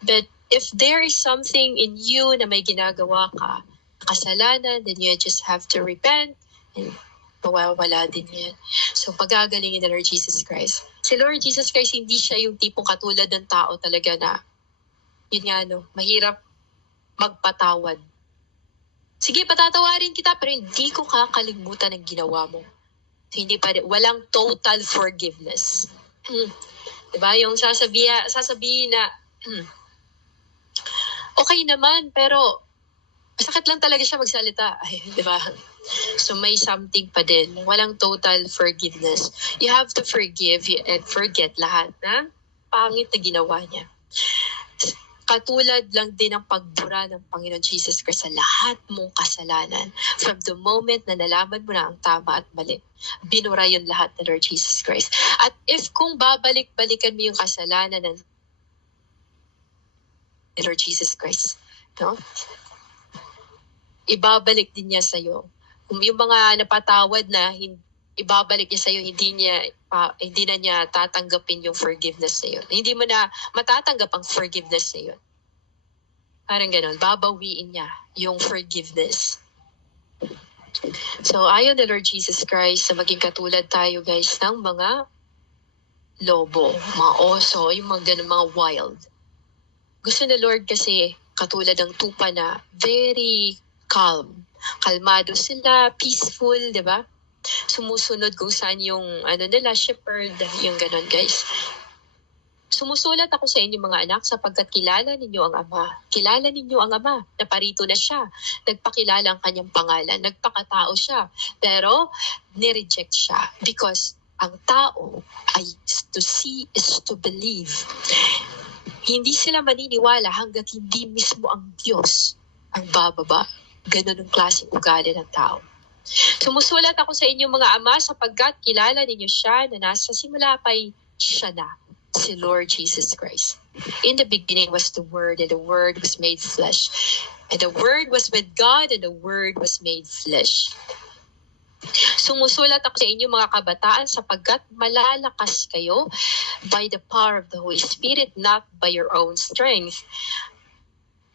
But if there is something in you na may ginagawa ka, kasalanan, then you just have to repent and mawawala din yan. So, pagagalingin ng Lord Jesus Christ. Si Lord Jesus Christ, hindi siya yung tipong katulad ng tao talaga na, yun nga, mahirap magpatawad. Sige, patatawarin kita, pero hindi ko kakalimutan ang ginawa mo. So, hindi pa rin, walang total forgiveness. Diba? Yung sasabihin na, okay naman, pero masakit lang talaga siya magsalita. Ay, diba? So, may something pa din. Walang total forgiveness. You have to forgive and forget lahat na pangit na ginawa niya. Katulad lang din ang pagbura ng Panginoon Jesus Christ sa lahat mong kasalanan. From the moment na nalaman mo na ang tama at mali, binura yun lahat ng Lord Jesus Christ. At if kung babalik-balikan mo yung kasalanan ng Lord Jesus Christ, no? Ibabalik din niya sa'yo. Kung yung mga napatawad na ibabalik niya sa'yo, hindi na niya tatanggapin yung forgiveness na yun. Hindi mo na matatanggap ang forgiveness na yun. Parang ganun, babawiin niya yung forgiveness. So, ayon na Lord Jesus Christ na maging katulad tayo, guys, ng mga lobo, mga oso, yung mga ganun, mga wild. Gusto na Lord kasi katulad ng tupa na very calm. Kalmado sila, peaceful, di ba? Sumusunod kung saan yung nila, shepherd, yung ganun, guys. Sumusulat ako sa inyo, mga anak, sapagkat kilala ninyo ang Ama. Kilala ninyo ang Ama, naparito na siya. Nagpakilala ang kanyang pangalan, nagpakatao siya. Pero, nireject siya because ang tao ay to see is to believe. Hindi sila maniniwala hanggat hindi mismo ang Diyos ang bababa. Ganun ang klaseng ugali ng tao. Sumusulat ako sa inyo, mga ama, sapagkat kilala ninyo siya na nasa simula pa'y siya na, si Lord Jesus Christ. In the beginning was the Word, and the Word was made flesh. And the Word was with God, and the Word was made flesh. Sumusulat ako sa inyo, mga kabataan, sapagkat malalakas kayo by the power of the Holy Spirit, not by your own strength.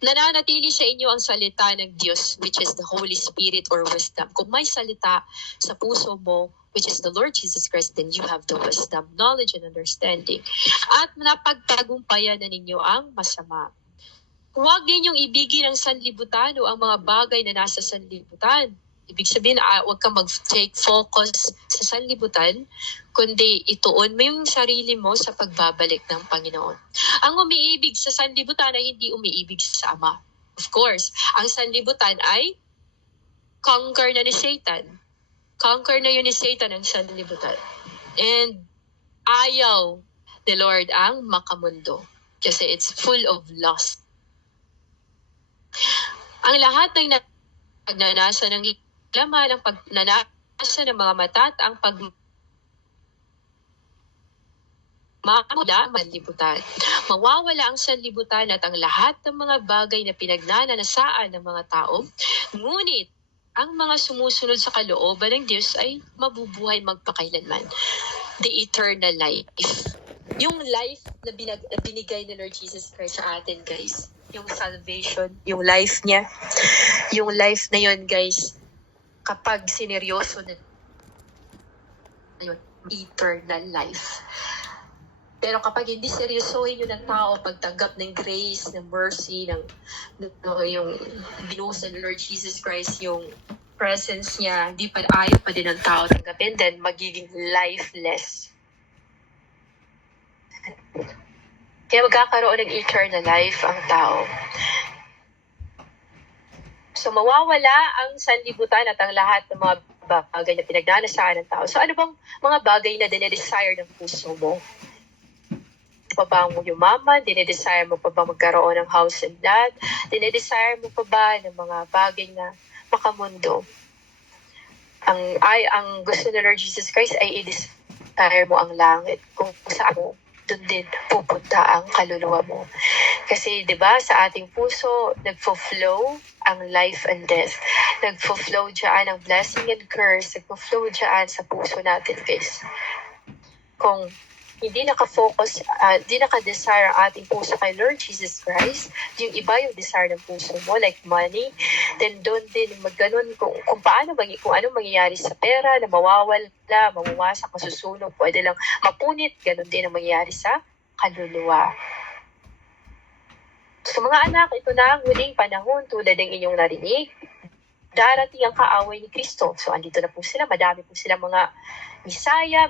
Nananatili sa inyo ang salita ng Diyos, which is the Holy Spirit or wisdom. Kung may salita sa puso mo, which is the Lord Jesus Christ, then you have the wisdom, knowledge, and understanding. At napagtagumpayan na ninyo ang masama. Huwag ninyong ibigin ang sanlibutan o ang mga bagay na nasa sanlibutan. Ibig sabihin, huwag kang mag-take focus sa sanlibutan, kundi ituon mo yung sarili mo sa pagbabalik ng Panginoon. Ang umiibig sa sanlibutan ay hindi umiibig sa Ama. Of course, ang sanlibutan ay conquer na ni Satan. Conquer na yun ni Satan ang sanlibutan. And ayaw ni Lord ang makamundo. Kasi it's full of lust. Ang lahat ng pagnanasa ng laman, ang pagnanasa ng mga mata at ang mamula manlibutan. Mawawala ang sanlibutan at ang lahat ng mga bagay na pinagnanasaan ng mga tao. Ngunit, ang mga sumusunod sa kalooban ng Diyos ay mabubuhay magpakailanman. The eternal life. Yung life na binigay ni Lord Jesus Christ sa atin, guys. Yung salvation, yung life niya. Yung life na yun, guys, kapag sineryoso na yun, eternal life. Pero kapag hindi seryosohin yun ng tao, pagtanggap ng grace, ng mercy, yung binuhos ng Lord Jesus Christ, yung presence niya, hindi pa ayaw pa din ng tao tanggapin, then magiging lifeless. Kaya magkakaroon ng eternal life ang tao. So mawawala ang sanlibutan at ang lahat ng mga bagay na pinagnanasaan ng tao. So ano bang mga bagay na dinedesire ng puso mo? Pa ba ang yumaman? Dinedesire mo pa ba magkaroon ng house and lot? Dinedesire mo pa ba ng mga bagay na makamundo? Ang gusto ng Lord Jesus Christ ay i-desire mo ang langit. Kung saan mo, doon din pupunta ang kaluluwa mo. Kasi 'di ba sa ating puso nagfo-flow ang life and death. Nagfo-flow diyan ang blessing and curse. Nagfo-flow diyan sa puso natin, guys. Kung hindi nakafocus, hindi naka-desire ang ating puso kay Lord Jesus Christ, yung iba yung desire ng puso mo, like money, then doon din magganon kung anong mangyayari sa pera, na mawawala, mawawasak, masusunog, pwede lang mapunit, ganon din ang mangyayari sa kaluluwa. So mga anak, ito na ang huling panahon tulad ng inyong narinig. Darating ang kaaway ni Kristo. So andito na po sila, madami po sila mga Misaya,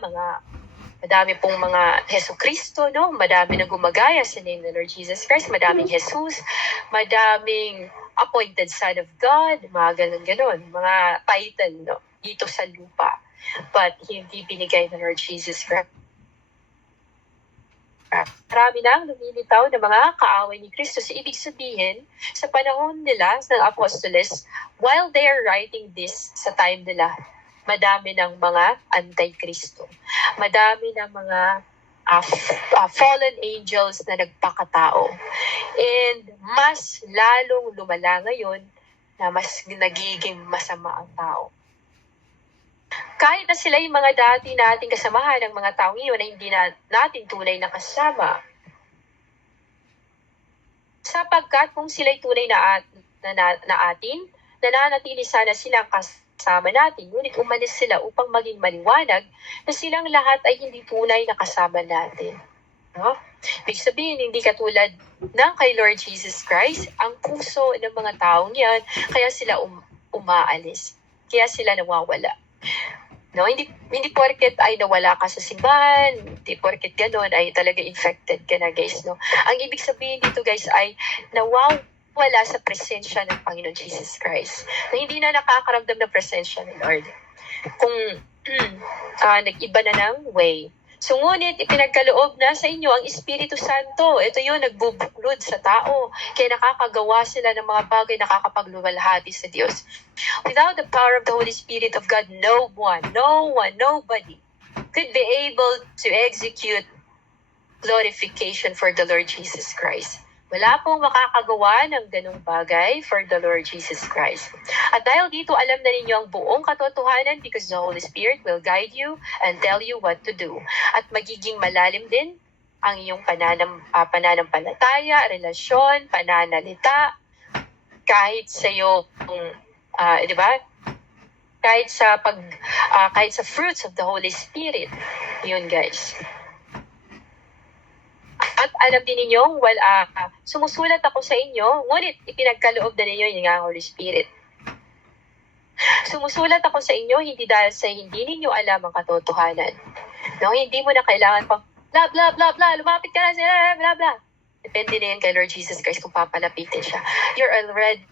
madami pong mga Heso Kristo, no? Madami na gumagaya sa name ng Lord Jesus Christ, madaming Jesus, madaming appointed Son of God, mga ganon-ganon, mga title, no? Dito sa lupa. But hindi binigay ng Lord Jesus Christ. Marami nang lumilitaw na mga kaaway ni Kristo. So, ibig sabihin, sa panahon nila, ng apostoles, while they are writing this sa time nila, madami ng mga anti-Kristo. Madami ng mga fallen angels na nagpakatao. And mas lalong lumala ngayon na mas nagiging masama ang tao. Kahit na sila yung mga dati nating kasamahan ng mga tao ngayon na hindi natin tunay na kasama. Sapagkat kung sila'y tunay na atin, nananatili sana silang kasama natin, ngunit umalis sila upang maging maliwanag na silang lahat ay hindi tunay na kasama natin. No? Ibig sabihin, hindi katulad ng kay Lord Jesus Christ, ang puso ng mga taong yan, kaya sila umaalis. Kaya sila nawawala. No, hindi porket ay nawala ka sa simbahan, hindi porket gano'n ay talaga infected ka na, guys, no. Ang ibig sabihin dito, guys, ay nawawala sa presensya ng Panginoon Jesus Christ. Na hindi na nakakaramdam ng presensya ng Lord. Kung nag-iba na ng way. So ngunit ipinagkaloob na sa inyo ang Espiritu Santo. Ito yun, nagbubuklod sa tao. Kaya nakakagawa sila ng mga bagay nakakapagluwalhati sa Diyos. Without the power of the Holy Spirit of God, nobody could be able to execute glorification for the Lord Jesus Christ. Wala pong makakagawa ng ganong bagay for the Lord Jesus Christ. At dahil dito, alam na ninyo ang buong katotohanan because the Holy Spirit will guide you and tell you what to do. At magiging malalim din ang iyong pananampalataya, relasyon, pananalita, kahit sa iyo, di ba? kahit sa kahit sa fruits of the Holy Spirit. Yun, guys. At alam din ninyo, sumusulat ako sa inyo, ngunit ipinagkaloob na ninyo yung nga Holy Spirit. Sumusulat ako sa inyo, hindi dahil sa hindi ninyo alam ang katotohanan. No, hindi mo na kailangan pang blah, blah, blah, blah, lumapit ka na sila, blah, blah. Depende na yan kay Lord Jesus Christ kung papalapitin siya. You're already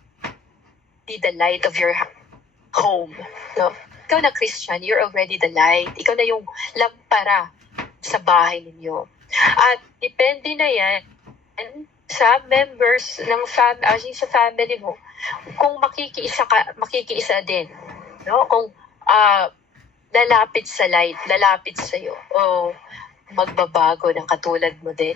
the light of your home. No? Ikaw na Christian, you're already the light. Ikaw na yung lampara sa bahay ninyo. At depende na yan sa members ng sa family mo. Kung makikiisa din. No? Kung lalapit sa light, lalapit sa iyo, o magbabago ng katulad mo din.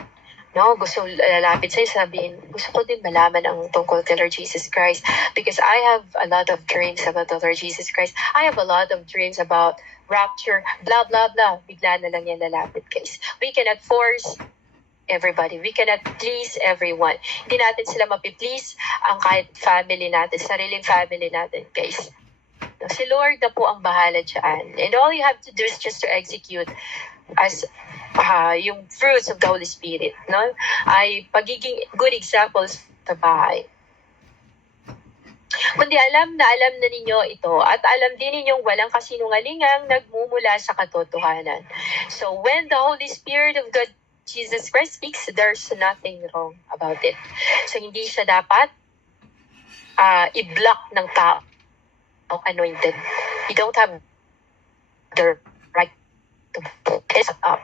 No, gusto lalapit sa'yo, sabihin, gusto ko din malaman ang tungkol kay Lord Jesus Christ because I have a lot of dreams about the Lord Jesus Christ. I have a lot of dreams about rapture, blah, blah, blah. Bigla na lang yan lalapit, guys. We cannot force everybody. We cannot please everyone. Hindi natin sila mapiplease ang kahit family natin, sariling family natin, guys. Si Lord na po ang bahala dyan. And all you have to do is just to execute as yung fruits of the Holy Spirit, no? Ay pagiging good examples sa bahay. Kundi alam na ninyo ito at alam din ninyong walang kasinungalingang nagmumula sa katotohanan. So when the Holy Spirit of God, Jesus Christ speaks, there's nothing wrong about it. So hindi siya dapat i-block ng tao anointed. You don't have the right to piss up.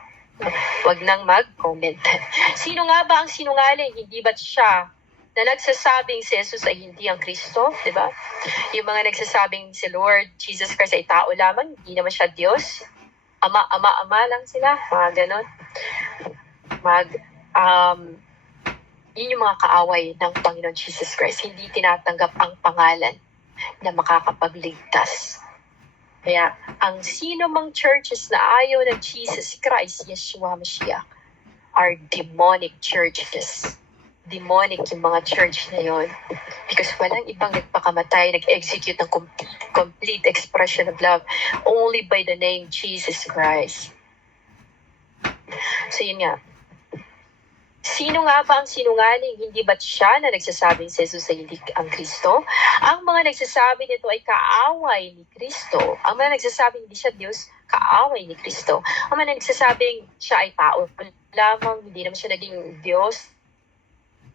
Wag nang mag-comment. Sino nga ba ang sinungaling? Hindi ba't siya na nagsasabing si Jesus ay hindi ang Kristo? Diba? Yung mga nagsasabing si Lord Jesus Christ ay tao lamang, hindi naman siya Diyos. Ama lang sila. Mga ganon. Yun yung mga kaaway ng Panginoon Jesus Christ. Hindi tinatanggap ang pangalan na makakapagligtas. Kaya, ang sino mang churches na ayaw ng Jesus Christ, Yeshua Mashiach, are demonic churches. Demonic yung mga church na yon. Because walang ibang nagpakamatay, nag-execute ng complete expression of love only by the name Jesus Christ. So yun nga. Sino nga ba ang sinungaling? Hindi ba't siya na nagsasabing si Jesus ay hindi ang Kristo? Ang mga nagsasabi nito ay kaaway ni Kristo. Ang mga nagsasabing hindi siya Diyos, kaaway ni Kristo. Ang mga nagsasabing siya ay tao lamang, hindi naman siya naging Diyos.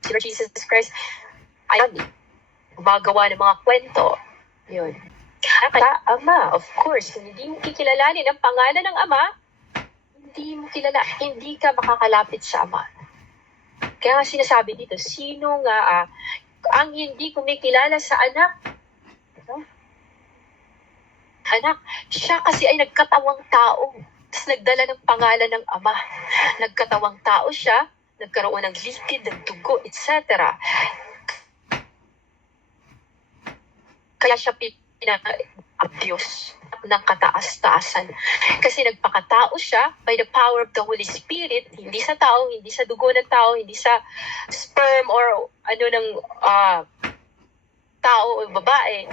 Si Lord Jesus Christ ay gumagawa ng mga kwento. Yun. Kaya Ama, of course, kung hindi mo kikilalanin ang pangalan ng Ama, hindi ka makakalapit sa Ama. Kaya nga sinasabi dito, sino nga ang hindi kumikilala sa anak? No? Anak, siya kasi ay nagkatawang tao. Tapos nagdala ng pangalan ng Ama. Nagkatawang tao siya, nagkaroon ng litid, ng dugo, etc. Kaya siya Diyos ng kataas-taasan. Kasi nagpakatao siya by the power of the Holy Spirit, hindi sa tao, hindi sa dugo ng tao, hindi sa sperm or tao o babae,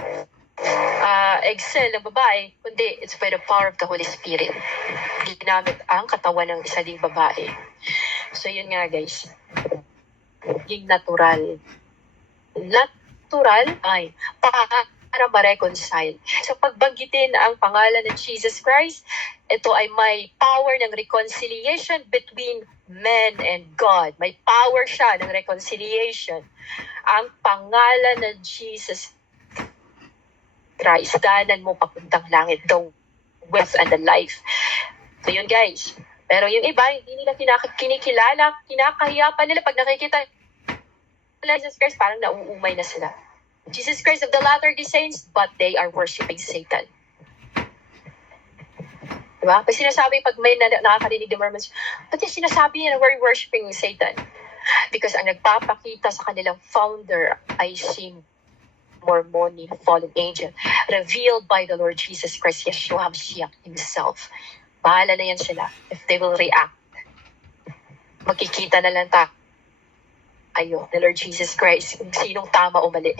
egg cell ng babae, kundi it's by the power of the Holy Spirit. Ginamit ang katawan ng isa ding babae. So yun nga guys, yung natural ay para ma-reconcile. So pagbanggitin ang pangalan ng Jesus Christ, ito ay may power ng reconciliation between men and God. May power siya ng reconciliation. Ang pangalan ng Jesus Christ, daanan mo papuntang langit, the wealth and the life. So yun guys. Pero yung iba, hindi nila kinikilala, kinakahiya pa nila pag nakikita nila Jesus Christ, parang nauumay na sila. Jesus Christ of the Latter-day Saints, but they are worshiping Satan. Diba? Pag sinasabi, pag may nakakarinig ng Mormons, ba't yung sinasabi na we're worshiping Satan? Because ang nagpapakita sa kanilang founder ay si Mormoni, fallen angel, revealed by the Lord Jesus Christ, Yeshua Mashiach himself. Bahala na yan sila if they will react. Magkikita na lang tayo, the Lord Jesus Christ, kung sinong tama o mali.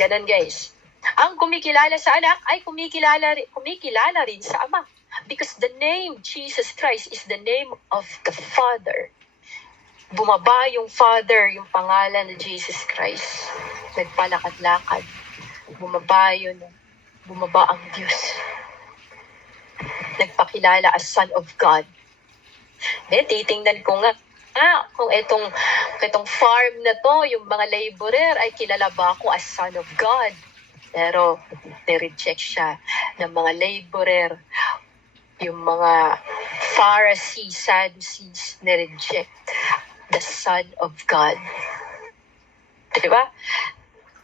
Ganon guys. Ang kumikilala sa anak ay kumikilala rin sa Ama. Because the name Jesus Christ is the name of the Father. Bumaba yung Father, yung pangalan ni Jesus Christ. Nagpalakad-lakad. Bumaba yun. Bumaba ang Diyos. Nagpakilala as Son of God. Titingnan ko nga kung itong farm na to, yung mga laborer ay kilala ba ako as Son of God? Pero nireject siya ng mga laborer. Yung mga Pharisees, Sadducees, nireject the Son of God. Diba?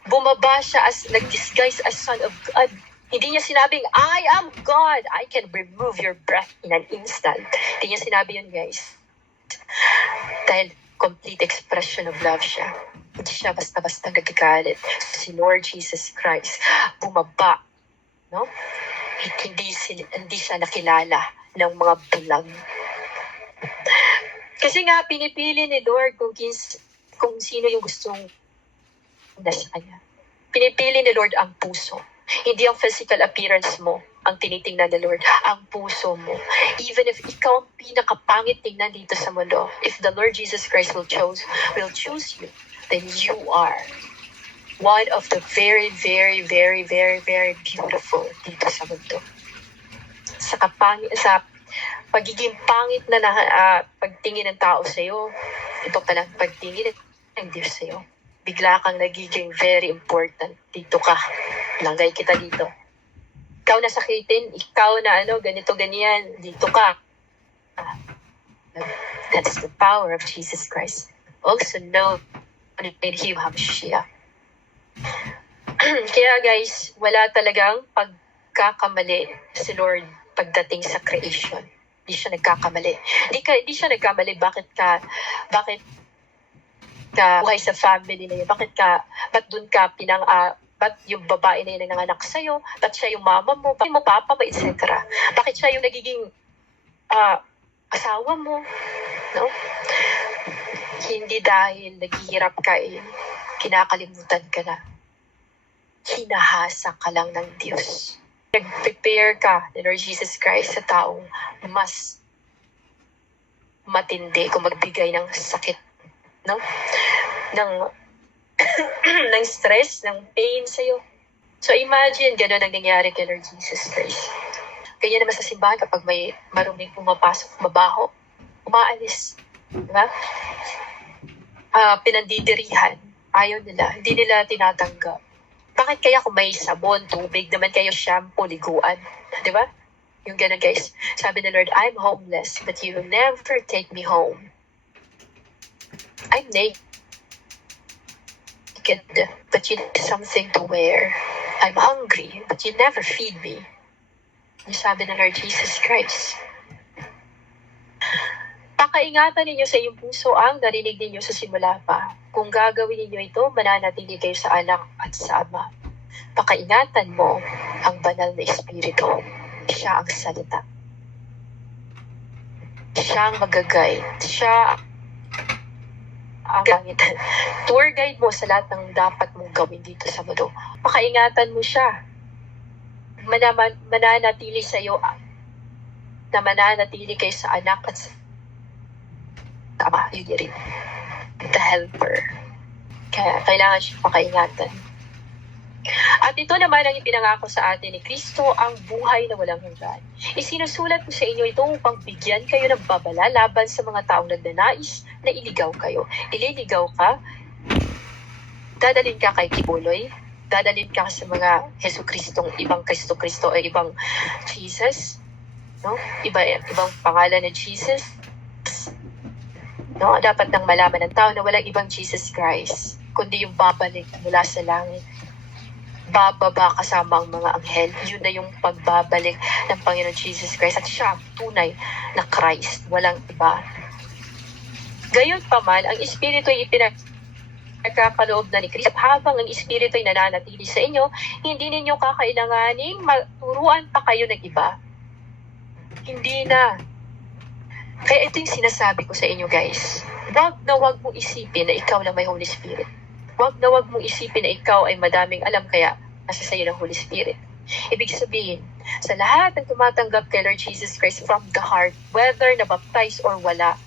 Bumaba siya nag-disguise as Son of God. Hindi niya sinabing, I am God. I can remove your breath in an instant. Hindi niya sinabi yun, guys. Dahil complete expression of love siya. Hindi siya basta-basta nagagalit. Si Lord Jesus Christ, bumaba. No? Hindi siya nakilala ng mga bulag. Kasi nga, pinipili ni Lord kung sino yung gustong nasa kanya. Pinipili ni Lord ang puso. Hindi ang physical appearance mo ang tinitingnan ni Lord, ang puso mo. Even if ikaw ang pinakapangit tingnan dito sa mundo, if the Lord Jesus Christ will choose you, then you are one of the very, very, very, very, very beautiful dito sa mundo. Sa pagiging pangit na pagtingin ng tao sa iyo, ito palang pagtingin ng Diyos sa iyo. Bigla kang nagiging very important. Dito ka. Langgay kita dito. Ikaw na sakitin, ikaw na ganito, ganyan, dito ka. That's the power of Jesus Christ. Also know in Him HaMashiach. Kaya guys, wala talagang pagkakamali si Lord pagdating sa creation. Hindi siya nagkakamali. Hindi siya nagkamali. Bakit ka buhay sa family na yun? Ba't dun ka ba't yung babae na yun ang nanganak sa'yo? Ba't siya yung mama mo? Bakit mo papa mo? Etc. Bakit siya yung nagiging asawa mo? No? Hindi dahil naghihirap ka kinakalimutan ka na. Hinahasa ka lang ng Diyos. Nag-prepare ka ni Lord Jesus Christ sa taong mas matindi kung magbigay ng sakit, no? ng stress, ng pain sa'yo. So imagine, gano'n ang nangyari kay Lord Jesus Christ. Ganyan naman sa simbahan kapag may maruming pumapasok, mabaho, umaalis. Diba? Pinandidirihan. Ayaw nila. Hindi nila tinatanggap. Bakit kaya kung may sabon, tubig, naman kayo shampoo, liguan? Diba? Yung gano'n guys. Sabi ng Lord, I'm homeless, but you will never take me home. I'm naked, but you need something to wear. I'm hungry, but you never feed me. Yung sabi ng Lord Jesus Christ. Pakaingatan ninyo sa iyong puso ang narinig ninyo sa simula pa. Kung gagawin ninyo ito, mananatili kayo sa anak at sa ama. Pakaingatan mo ang banal na Espiritu. Siya ang salita. Siya ang magagay. Siya ang gangitan. Tour guide mo sa lahat ng dapat mong gawin dito sa mundo. Pakaingatan mo siya. Mananatili sa iyo na mananatili kayo sa anak at sa ama. Yun rin. The helper. Kaya kailangan siya pakaingatan. At ito naman ang ipinangako sa atin ni Kristo, ang buhay na walang hanggan. Isinusulat ko sa inyo ito upang bigyan kayo ng babala laban sa mga taong nagnanais na iligaw kayo. Ililigaw ka, dadalhin ka kay Kibuloy, dadalhin ka sa mga Jesucristong, ibang Kristo o ibang Jesus, no? Ibang pangalan ng Jesus. No? Dapat nang malaman ng tao na walang ibang Jesus Christ, kundi yung babalik mula sa langit. Bababa kasama ang mga anghel. Yun na yung pagbabalik ng Panginoon Jesus Christ. At siya, tunay na Christ. Walang iba. Gayon pa man, ang Espiritu ay ipinagkakaloob na ni Kristo. At habang ang Espiritu ay nananatili sa inyo, hindi ninyo kakailanganing maturuan pa kayo ng iba. Hindi na. Kaya ito yung sinasabi ko sa inyo, guys. Wag mong isipin na ikaw lang may Holy Spirit. Wag mong isipin na ikaw ay madaming alam kaya nasa sa'yo ng Holy Spirit. Ibig sabihin, sa lahat ng tumatanggap kay Lord Jesus Christ from the heart, whether na-baptize or wala,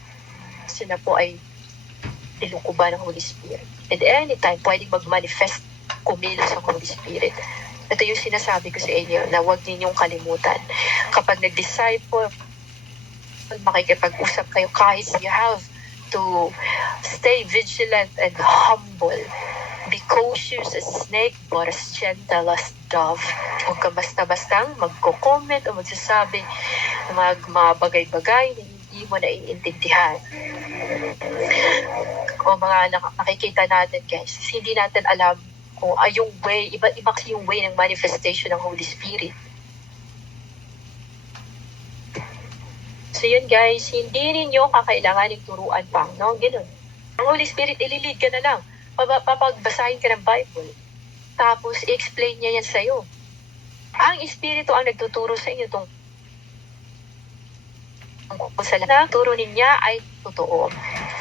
sila po ay nilukuban ng Holy Spirit. And anytime, pwedeng mag-manifest, kumilos ang Holy Spirit. Ito yung sinasabi ko sa inyo na huwag ninyong kalimutan. Kapag nag-disciple, makikipag-usap kayo kahit you have to stay vigilant and humble. Be cautious as a snake, but as gentle as dove. Huwag ka basta-bastang magko-comment o magsasabi ng mga bagay-bagay na hindi mo naiintindihan. O mga nakikita natin, guys, hindi natin alam kung yung way, iba kasi yung way ng manifestation ng Holy Spirit. So yun, guys, hindi ninyo kakailanganing turuan pa, no? Ganun. Ang Holy Spirit, ililid ka na lang. Papagbasahin ka ng Bible. Tapos, i-explain niya yan sa'yo. Ang Espiritu ang nagtuturo sa inyo kung sa lahat turo niya ay totoo.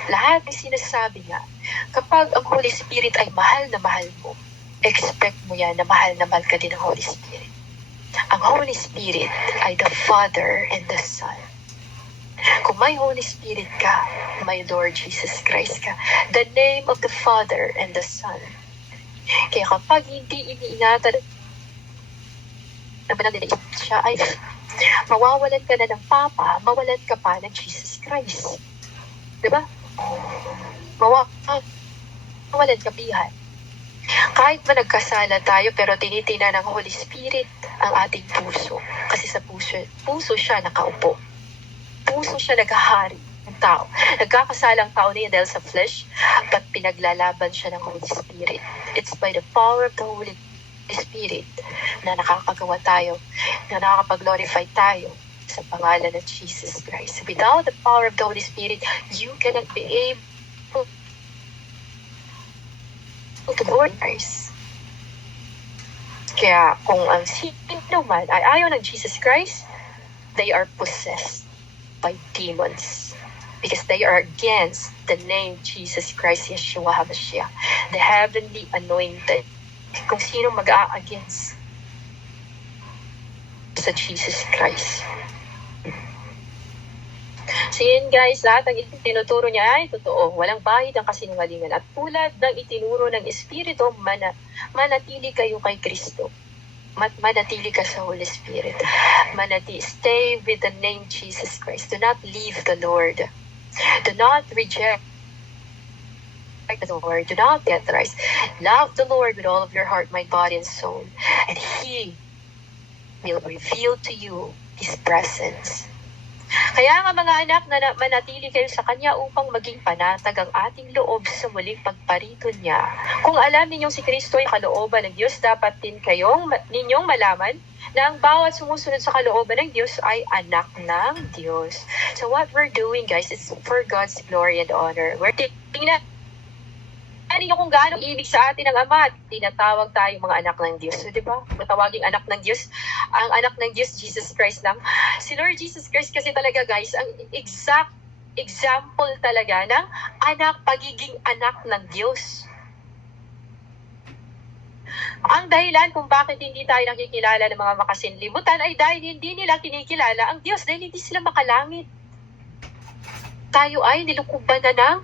Lahat ng sinasabi niya, kapag ang Holy Spirit ay mahal na mahal mo, expect mo yan na mahal ka din ng Holy Spirit. Ang Holy Spirit ay the Father and the Son. Kung may Holy Spirit ka, may Lord Jesus Christ ka, the name of the Father and the Son. Kaya kapag hindi iniingatan naman natin siya ay mawawalan ka na ng Papa, mawalan ka pa ng Jesus Christ. Diba? Mawalan ka bihan. Kahit ba nagkasala tayo, pero tinitingnan ng Holy Spirit ang ating puso. Kasi sa puso siya nakaupo. Puso siya naghahari ng tao. Nagkakasalang tao niya dahil sa flesh, but pinaglalaban siya ng Holy Spirit. It's by the power of the Holy Spirit na nakakagawa tayo, na nakakapag-glorify tayo sa pangalan ng Jesus Christ. Without the power of the Holy Spirit, you cannot be able to glorify Christ. Kaya kung ang sino man ay ayaw ng Jesus Christ, they are possessed by demons because they are against the name Jesus Christ, Yeshua HaMashiach, the heavenly anointed. Kung sino mag-a-against sa Jesus Christ. So yun, guys, lahat ng itinuturo niya ay totoo. Walang bahid ang kasinungalingan. At tulad ng itinuro ng Espiritu, manatili kayo kay Kristo. Manatili ka sa Holy Spirit. Stay with the name Jesus Christ. Do not leave the Lord. Do not reject the Lord. Do not get rise. Love the Lord with all of your heart, mind, body, and soul. And He will reveal to you His presence. Kaya nga mga anak, na manatili kayo sa Kanya upang maging panatag ang ating loob sa muling pagparito niya. Kung alam ninyong si Kristo ay kalooban ng Diyos, dapat din ninyong malaman na ang bawat sumusunod sa kalooban ng Diyos ay anak ng Diyos. So what we're doing, guys, is for God's glory and honor. We're tingnan ninyo kung gaano ibig sa atin ng Ama at tinatawag tayong mga anak ng Diyos. So, di ba? Matawaging anak ng Diyos. Ang anak ng Diyos, Jesus Christ lang. Si Lord Jesus Christ kasi talaga, guys, ang exact example talaga ng pagiging anak ng Diyos. Ang dahilan kung bakit hindi tayo nakikilala ng mga makasinlibutan ay dahil hindi nila kinikilala ang Diyos, dahil hindi sila makalangit. Tayo ay nilukuban na ng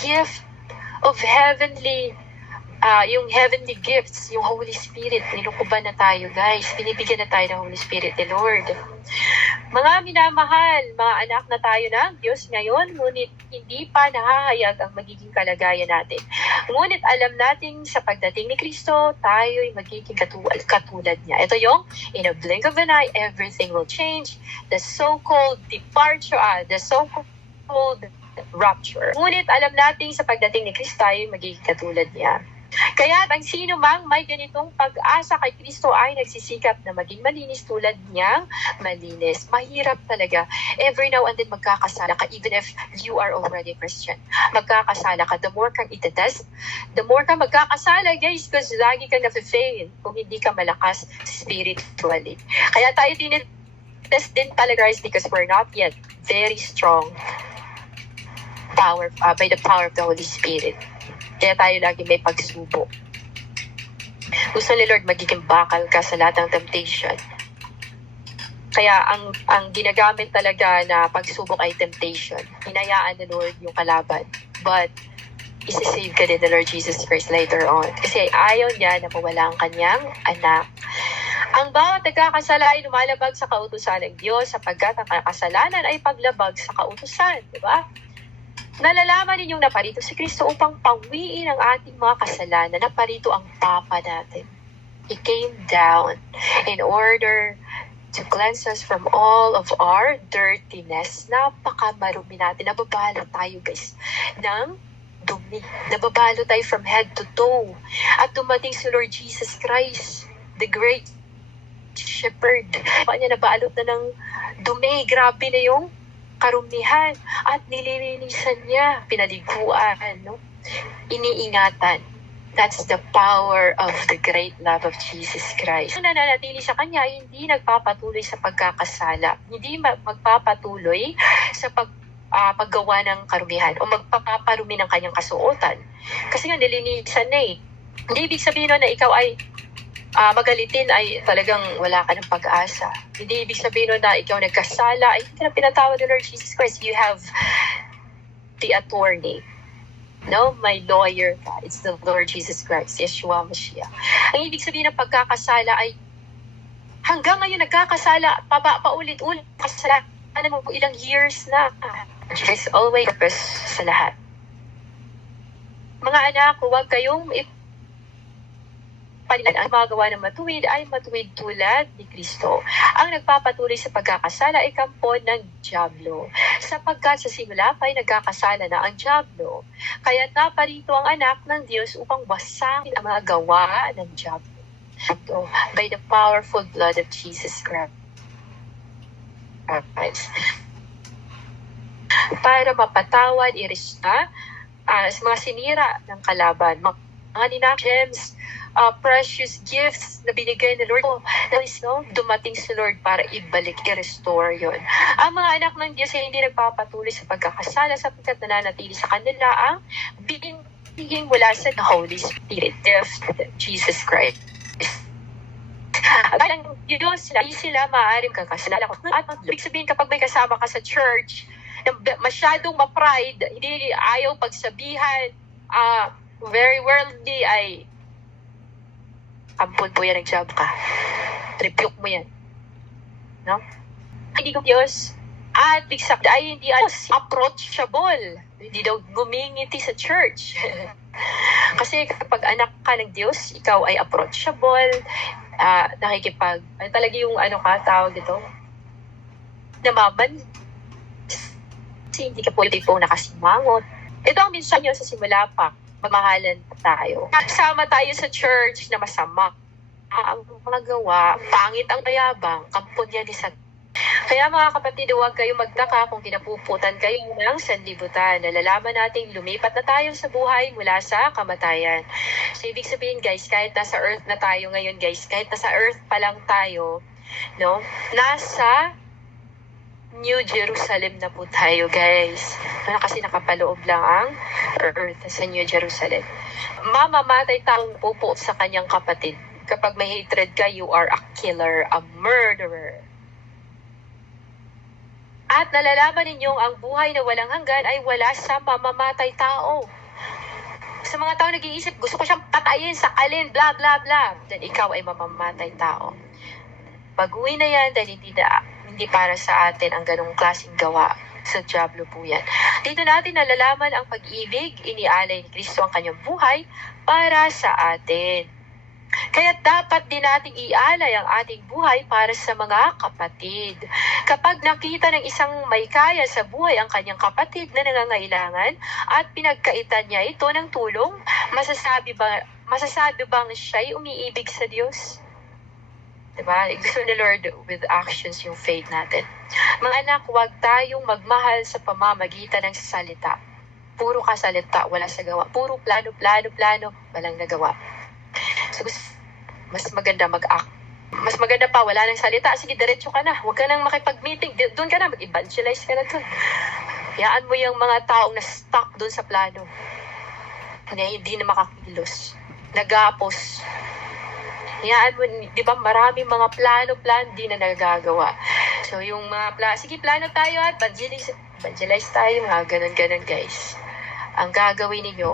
gift of heavenly, yung heavenly gifts, yung Holy Spirit. Nilukuban na tayo, guys. Binibigyan na tayo ng Holy Spirit ni Lord. Mga minamahal, mga anak na tayo ng Diyos ngayon, ngunit hindi pa nahahayag ang magiging kalagayan natin. Ngunit alam natin sa pagdating ni Kristo, tayo ay magiging katulad niya. Ito yung, in a blink of an eye, everything will change. The so-called departure, the so-called rapture. Ngunit alam natin sa pagdating ni Kristo ay magiging katulad niya. Kaya ang sino mang may ganitong pag-asa kay Kristo ay nagsisikap na maging malinis tulad niyang malinis. Mahirap talaga. Every now and then magkakasala ka, even if you are already a Christian. Magkakasala ka. The more kang itetest, the more kang magkakasala, guys, because lagi kang na-fail kung hindi ka malakas spiritually. Kaya tayo tinitest din talaga, guys, because we're not yet very strong by the power of the Holy Spirit. Kaya tayo lagi may pagsubok. Gusto ni Lord magiging bakal ka sa lahat ng temptation. Kaya ang ginagamit talaga na pagsubok ay temptation. Hinayaan ni Lord yung kalaban. But isi-save ka din ni Lord Jesus Christ later on. Kasi ayaw niya na mawala ang kanyang anak. Ang bawat nagkakasala ay lumalabag sa kautusan ng Diyos sapagkat ang kasalanan ay paglabag sa kautusan. Diba? Nalalaman ninyong naparito si Kristo upang pawiin ang ating mga kasalanan. Naparito ang Papa natin. He came down in order to cleanse us from all of our dirtiness. Napakamarumi natin. Nababalo tayo, guys, ng dumi. Nababalo tayo from head to toe. At dumating si Lord Jesus Christ, the great shepherd. Niya nabalot na ng dumi. Grabe na yung karumihan. At nililinisan niya. Pinaliguan. No? Iniingatan. That's the power of the great love of Jesus Christ. Kung nananatili sa Kanya, hindi nagpapatuloy sa pagkakasala. Hindi magpapatuloy sa paggawa ng karumihan o magpapaparumi ng kanyang kasuotan. Kasi nga nilinisan na eh. Hindi ibig sabihin na ikaw ay magalitin ay talagang wala ka ng pag-asa. Hindi ibig sabihin na ikaw nagkasala ay hindi ka na pinatawad ng Lord Jesus Christ. You have the attorney. No, my lawyer, it's the Lord Jesus Christ, Yeshua Mashiach. Ang ibig sabihin ng pagkakasala ay hanggang ngayon nagkakasala, paulit-ulit, kasalanan mo ilang years na. There's always purpose sa lahat. Mga anak, huwag kayong ang magawa ng matuwid ay matuwid tulad ni Kristo. Ang nagpapatuloy sa pagkakasala ay kampo ng dyablo. Sapagkat sa simula pa ay nagkakasala na ang dyablo. Kaya naparito ang anak ng Diyos upang basagin ang mga gawa ng dyablo. By the powerful blood of Jesus Christ. Para mapatawad, irista sa mga sinira ng kalaban, mga gems, precious gifts na binigay ng Lord. Dumating si Lord para ibalik, i-restore yun. Ang mga anak ng Diyos ay hindi nagpapatuloy sa pagkakasala sapagkat nananatili sa kanila ang biniging mula sa Holy Spirit, Jesus Christ. Ang Diyos, hindi sila maaaring kakasala. At ibig sabihin kapag may kasama ka sa church, masyadong ma-pride, hindi ayaw pagsabihan, very worldly, ay ampun po yan, nag-job ka. Rebuke mo yan. No? Hindi ko Diyos. At bigsak ay hindi approachable. Hindi daw gumingiti sa church. Kasi kapag anak ka ng Diyos, ikaw ay approachable, nakikipag, talaga yung tawag ito, namaman. Kasi hindi ka po nakasimangot. Ito ang minsan nyo sa simula pa. Mamahalan tayo. Kasama tayo sa church na masama. Ang mga gawa, pangit ang mayabang, kampon yan ni Satan. Kaya mga kapatid, huwag kayo magtaka kung kinapuputan kayo ng sanlibutan. Nalalaman nating lumipat na tayo sa buhay mula sa kamatayan. So, ibig sabihin guys, kahit nasa earth na tayo ngayon guys, kahit nasa earth pa lang tayo, no, nasa New Jerusalem na po tayo guys. Kasi nakapaloob lang ang earth sa New Jerusalem. Mamamatay taong pupo sa kanyang kapatid. Kapag may hatred ka, you are a killer, a murderer. At nalalaman ninyong ang buhay na walang hanggan ay wala sa mamamatay tao. Sa mga tao nag-iisip, gusto ko siyang patayin, sakalin, bla bla bla. Then ikaw ay mamamatay tao. Pag-uwi na yan, dahil hindi para sa atin ang ganong klaseng gawa. Sa dyablo po yan. Dito natin nalalaman ang pag-ibig, inialay ni Kristo ang kanyang buhay para sa atin. Kaya dapat din nating ialay ang ating buhay para sa mga kapatid. Kapag nakita ng isang may kaya sa buhay ang kanyang kapatid na nangangailangan at pinagkaitan niya ito ng tulong, masasabi bang siya'y umiibig sa Diyos? Diba? Gusto ni Lord with actions yung faith natin. Mga anak, huwag tayong magmahal sa pamamagitan ng salita. Puro kasalita, wala sa gawa. Puro plano, walang nagawa. So, mas maganda mag-act. Mas maganda pa, wala nang salita. Sige, diretso ka na. Huwag ka nang makipag-meeting. Doon ka na, mag-evangelize ka na doon. Hayaan mo yung mga taong na-stuck doon sa plano. Hindi na makakilos. Nagapos. Hayaan mo, di ba, maraming mga plano, di na nagagawa. So, yung mga sige, plano tayo at evangelize tayo, mga ganun-ganun, guys. Ang gagawin ninyo,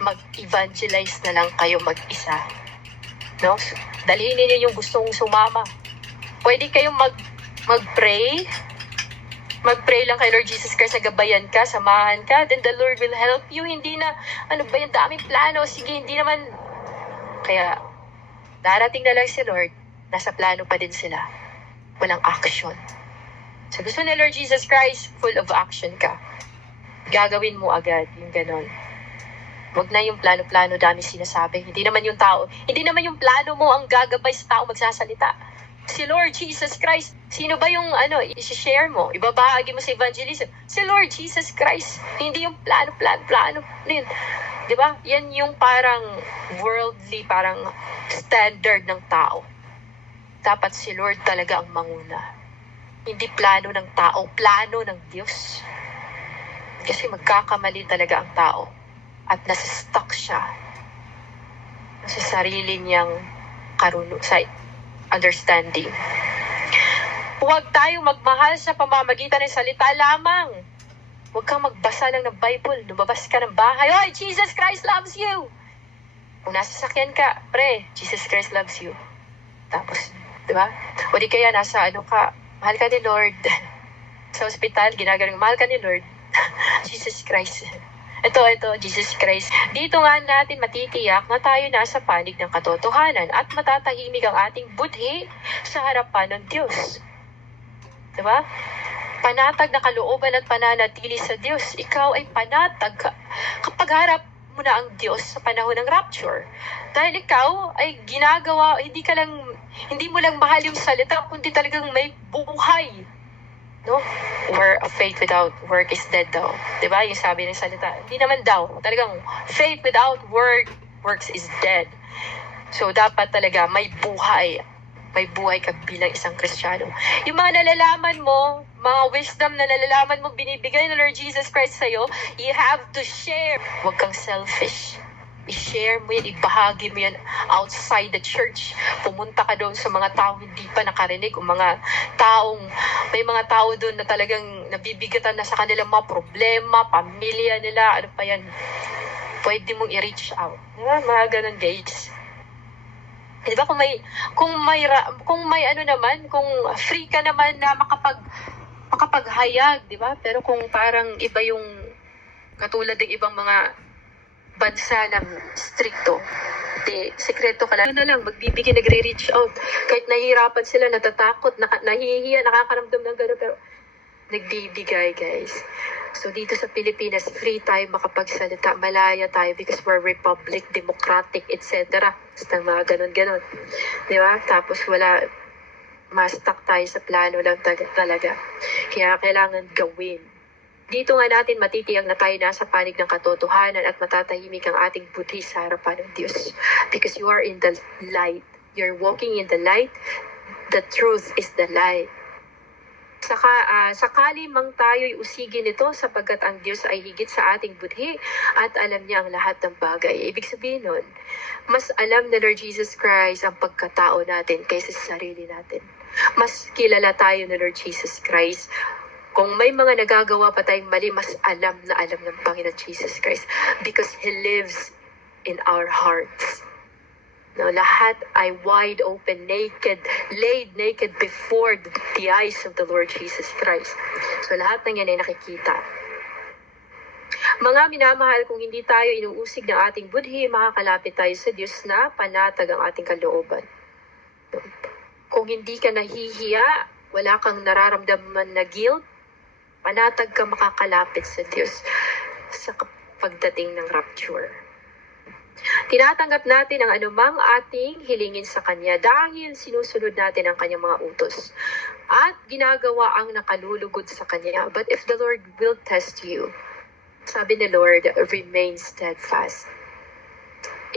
mag-evangelize na lang kayo mag-isa. No? So, dalhin ninyo yung gustong sumama. Pwede kayong mag-pray. Mag-pray lang kay Lord Jesus Christ, nagabayan ka, samahan ka, then the Lord will help you. Hindi na, ano ba yung daming plano? Sige, hindi naman. Kaya, darating na lang si Lord, nasa plano pa din sila. Walang action. So gusto ni Lord Jesus Christ, full of action ka. Gagawin mo agad, yung ganon. Huwag na yung plano-plano, dami sinasabi. Hindi naman yung plano mo ang gagabay sa tao magsasalita. Si Lord Jesus Christ, sino ba yung i-share mo? Ibabahagi mo sa evangelism. Si Lord Jesus Christ, hindi yung plano. Di ba? Yan yung parang worldly, parang standard ng tao. Dapat si Lord talaga ang manguna. Hindi plano ng tao, plano ng Diyos. Kasi magkakamali talaga ang tao. At nasa-stuck siya sa sarili niyang sa understanding. Huwag tayong magmahal sa pamamagitan ng salita lamang. Huwag kang magbasa lang ng Bible. Lumabas ka ng bahay. Oy, Jesus Christ loves you! Kung nasa sakyan ka, pre, Jesus Christ loves you. Tapos, di ba? O di kaya nasa mahal ka ni Lord. Sa ospital, ginagaling, mahal ka ni Lord. Jesus Christ. Ito, Jesus Christ. Dito nga natin matitiyak na tayo nasa panig ng katotohanan at matatahimik ang ating budhi sa harapan ng Diyos. Diba? Panatag na kalooban at pananatili sa Diyos. Ikaw ay panatag kapag harap mo na ang Diyos sa panahon ng rapture. Dahil ikaw ay ginagawa, hindi mo lang mahal yung salita, kundi talagang may buhay. No? Or a faith without work is dead daw. Diba? Yung sabi ng salita. Hindi naman daw. Talagang faith without works is dead. So, dapat talaga may buhay. May buhay ka bilang isang Kristiyano. Yung mga nalalaman mo, mga wisdom na nalalaman mo, binibigay ng Lord Jesus Christ sa'yo, you have to share. Huwag kang selfish. I-share mo yan, ibahagi mo yan outside the church. Pumunta ka doon sa mga taong hindi pa nakarinig o may mga tao doon na talagang nabibigatan na sa kanilang mga problema, pamilya nila, ano pa yan. Pwede mong i-reach out. Diba? Mga ganun, guys. Diba kung free ka naman na makapaghayag, diba? Pero kung parang iba yung katulad ng ibang mga bansa ng stricto, sekreto ka lang magbibigay, nagre-reach out. Kahit nahihirapan sila, natatakot, nahihiya, nakakaramdam ng gano'n, pero nagbibigay, guys. So, dito sa Pilipinas, free tayo makapagsalita, malaya tayo because we're republic, democratic, etc. Basta mga gano'n. Di ba? Tapos ma-stuck tayo sa plano lang talaga. Kaya kailangan gawin. Dito nga natin matitiyang na tayo nasa panig ng katotohanan at matatahimik ang ating budhi sa harapan ng Diyos. Because you are in the light. You're walking in the light. The truth is the light. Sakali mang tayo'y usigin ito sapagkat ang Diyos ay higit sa ating budhi at alam niya ang lahat ng bagay. Ibig sabihin nun, mas alam na Lord Jesus Christ ang pagkatao natin kaysa sa sarili natin. Mas kilala tayo na Lord Jesus Christ. Kung may mga nagagawa pa tayong mali, mas alam ng Panginoon Jesus Christ because He lives in our hearts. No, lahat ay wide open, laid naked before the eyes of the Lord Jesus Christ. So lahat ng yan ay nakikita. Mga minamahal, kung hindi tayo inuusig ng ating budhi, makakalapit tayo sa Diyos na panatag ang ating kalooban. Kung hindi ka nahihiya, wala kang nararamdaman na guilt, panatag ka makakalapit sa Diyos sa pagdating ng rapture. Tinatanggap natin ang anumang ating hilingin sa Kanya dahil sinusunod natin ang Kanyang mga utos at ginagawa ang nakalulugod sa Kanya. But if the Lord will test you, sabi ni Lord, remain steadfast.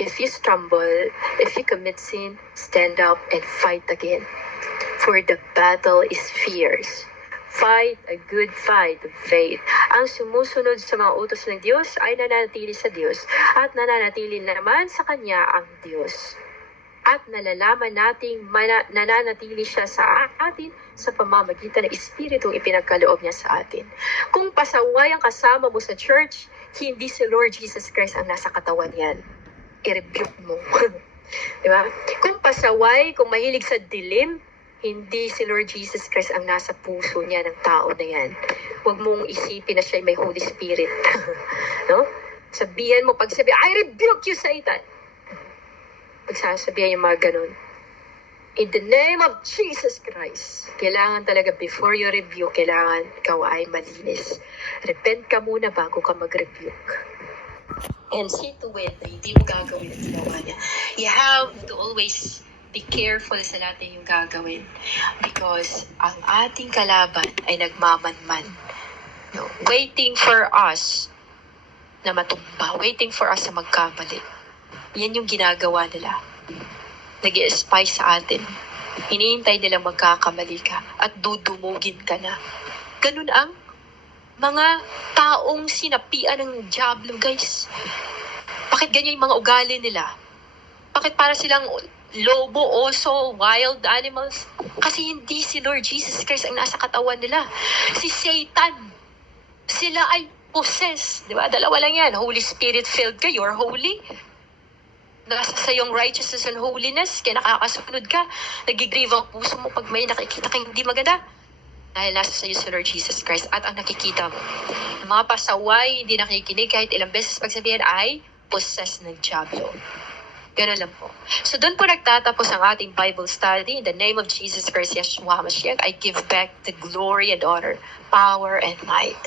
If you stumble, if you commit sin, stand up and fight again. For the battle is fierce. Fight a good fight of faith. Ang sumusunod sa mga utos ng Diyos ay nananatili sa Diyos at nananatili naman sa Kanya ang Diyos. at nalalaman nating nananatili siya sa atin sa pamamagitan ng Espiritu ipinagkaloob niya sa atin. Kung pasaway ang kasama mo sa church, hindi si Lord Jesus Christ ang nasa katawan yan. I-rebuke mo. Diba? Kung pasaway, kung mahilig sa dilim, hindi si Lord Jesus Christ ang nasa puso niya ng tao na yan. Huwag mong isipin na siya may Holy Spirit. No? Sabihan mo, I rebuke you, Satan. Pagsasabihan yung mga ganun. In the name of Jesus Christ, kailangan talaga before you rebuke, kailangan ikaw ay malinis. Repent ka muna bago ka mag-rebuke. And see to it na hindi mo gagawin ang ginawa niya. You have to always be careful sa lahat ng yung gagawin. Because ang ating kalaban ay nagmamanman. No, waiting for us na matumba. Waiting for us na magkamali. Yan yung ginagawa nila. Nag-i-spy sa atin. Hinihintay nilang magkakamali ka at dudumugin ka na. Ganun ang mga taong sinapian ng diablo, guys. Bakit ganyan yung mga ugali nila? Bakit para silang lobo, oso, wild animals? Kasi hindi si Lord Jesus Christ ang nasa katawan nila. Si Satan. Sila ay possessed. Diba? Dalawa lang yan. Holy Spirit filled ka, you're holy. Nasa sa iyong righteousness and holiness, kaya nakakasunod ka. Nagigrieve ang puso mo pag may nakikita kang hindi maganda. Dahil nasa sa iyo si Lord Jesus Christ at ang nakikita mo. Ang mga pasaway, hindi nakikinig kahit ilang beses pagsabihan ay possessed ng diablo. Ganun lang po. So doon po nagtatapos ang ating Bible study. In the name of Jesus Christ, Yeshua HaMashiach, I give back the glory and honor, power and might.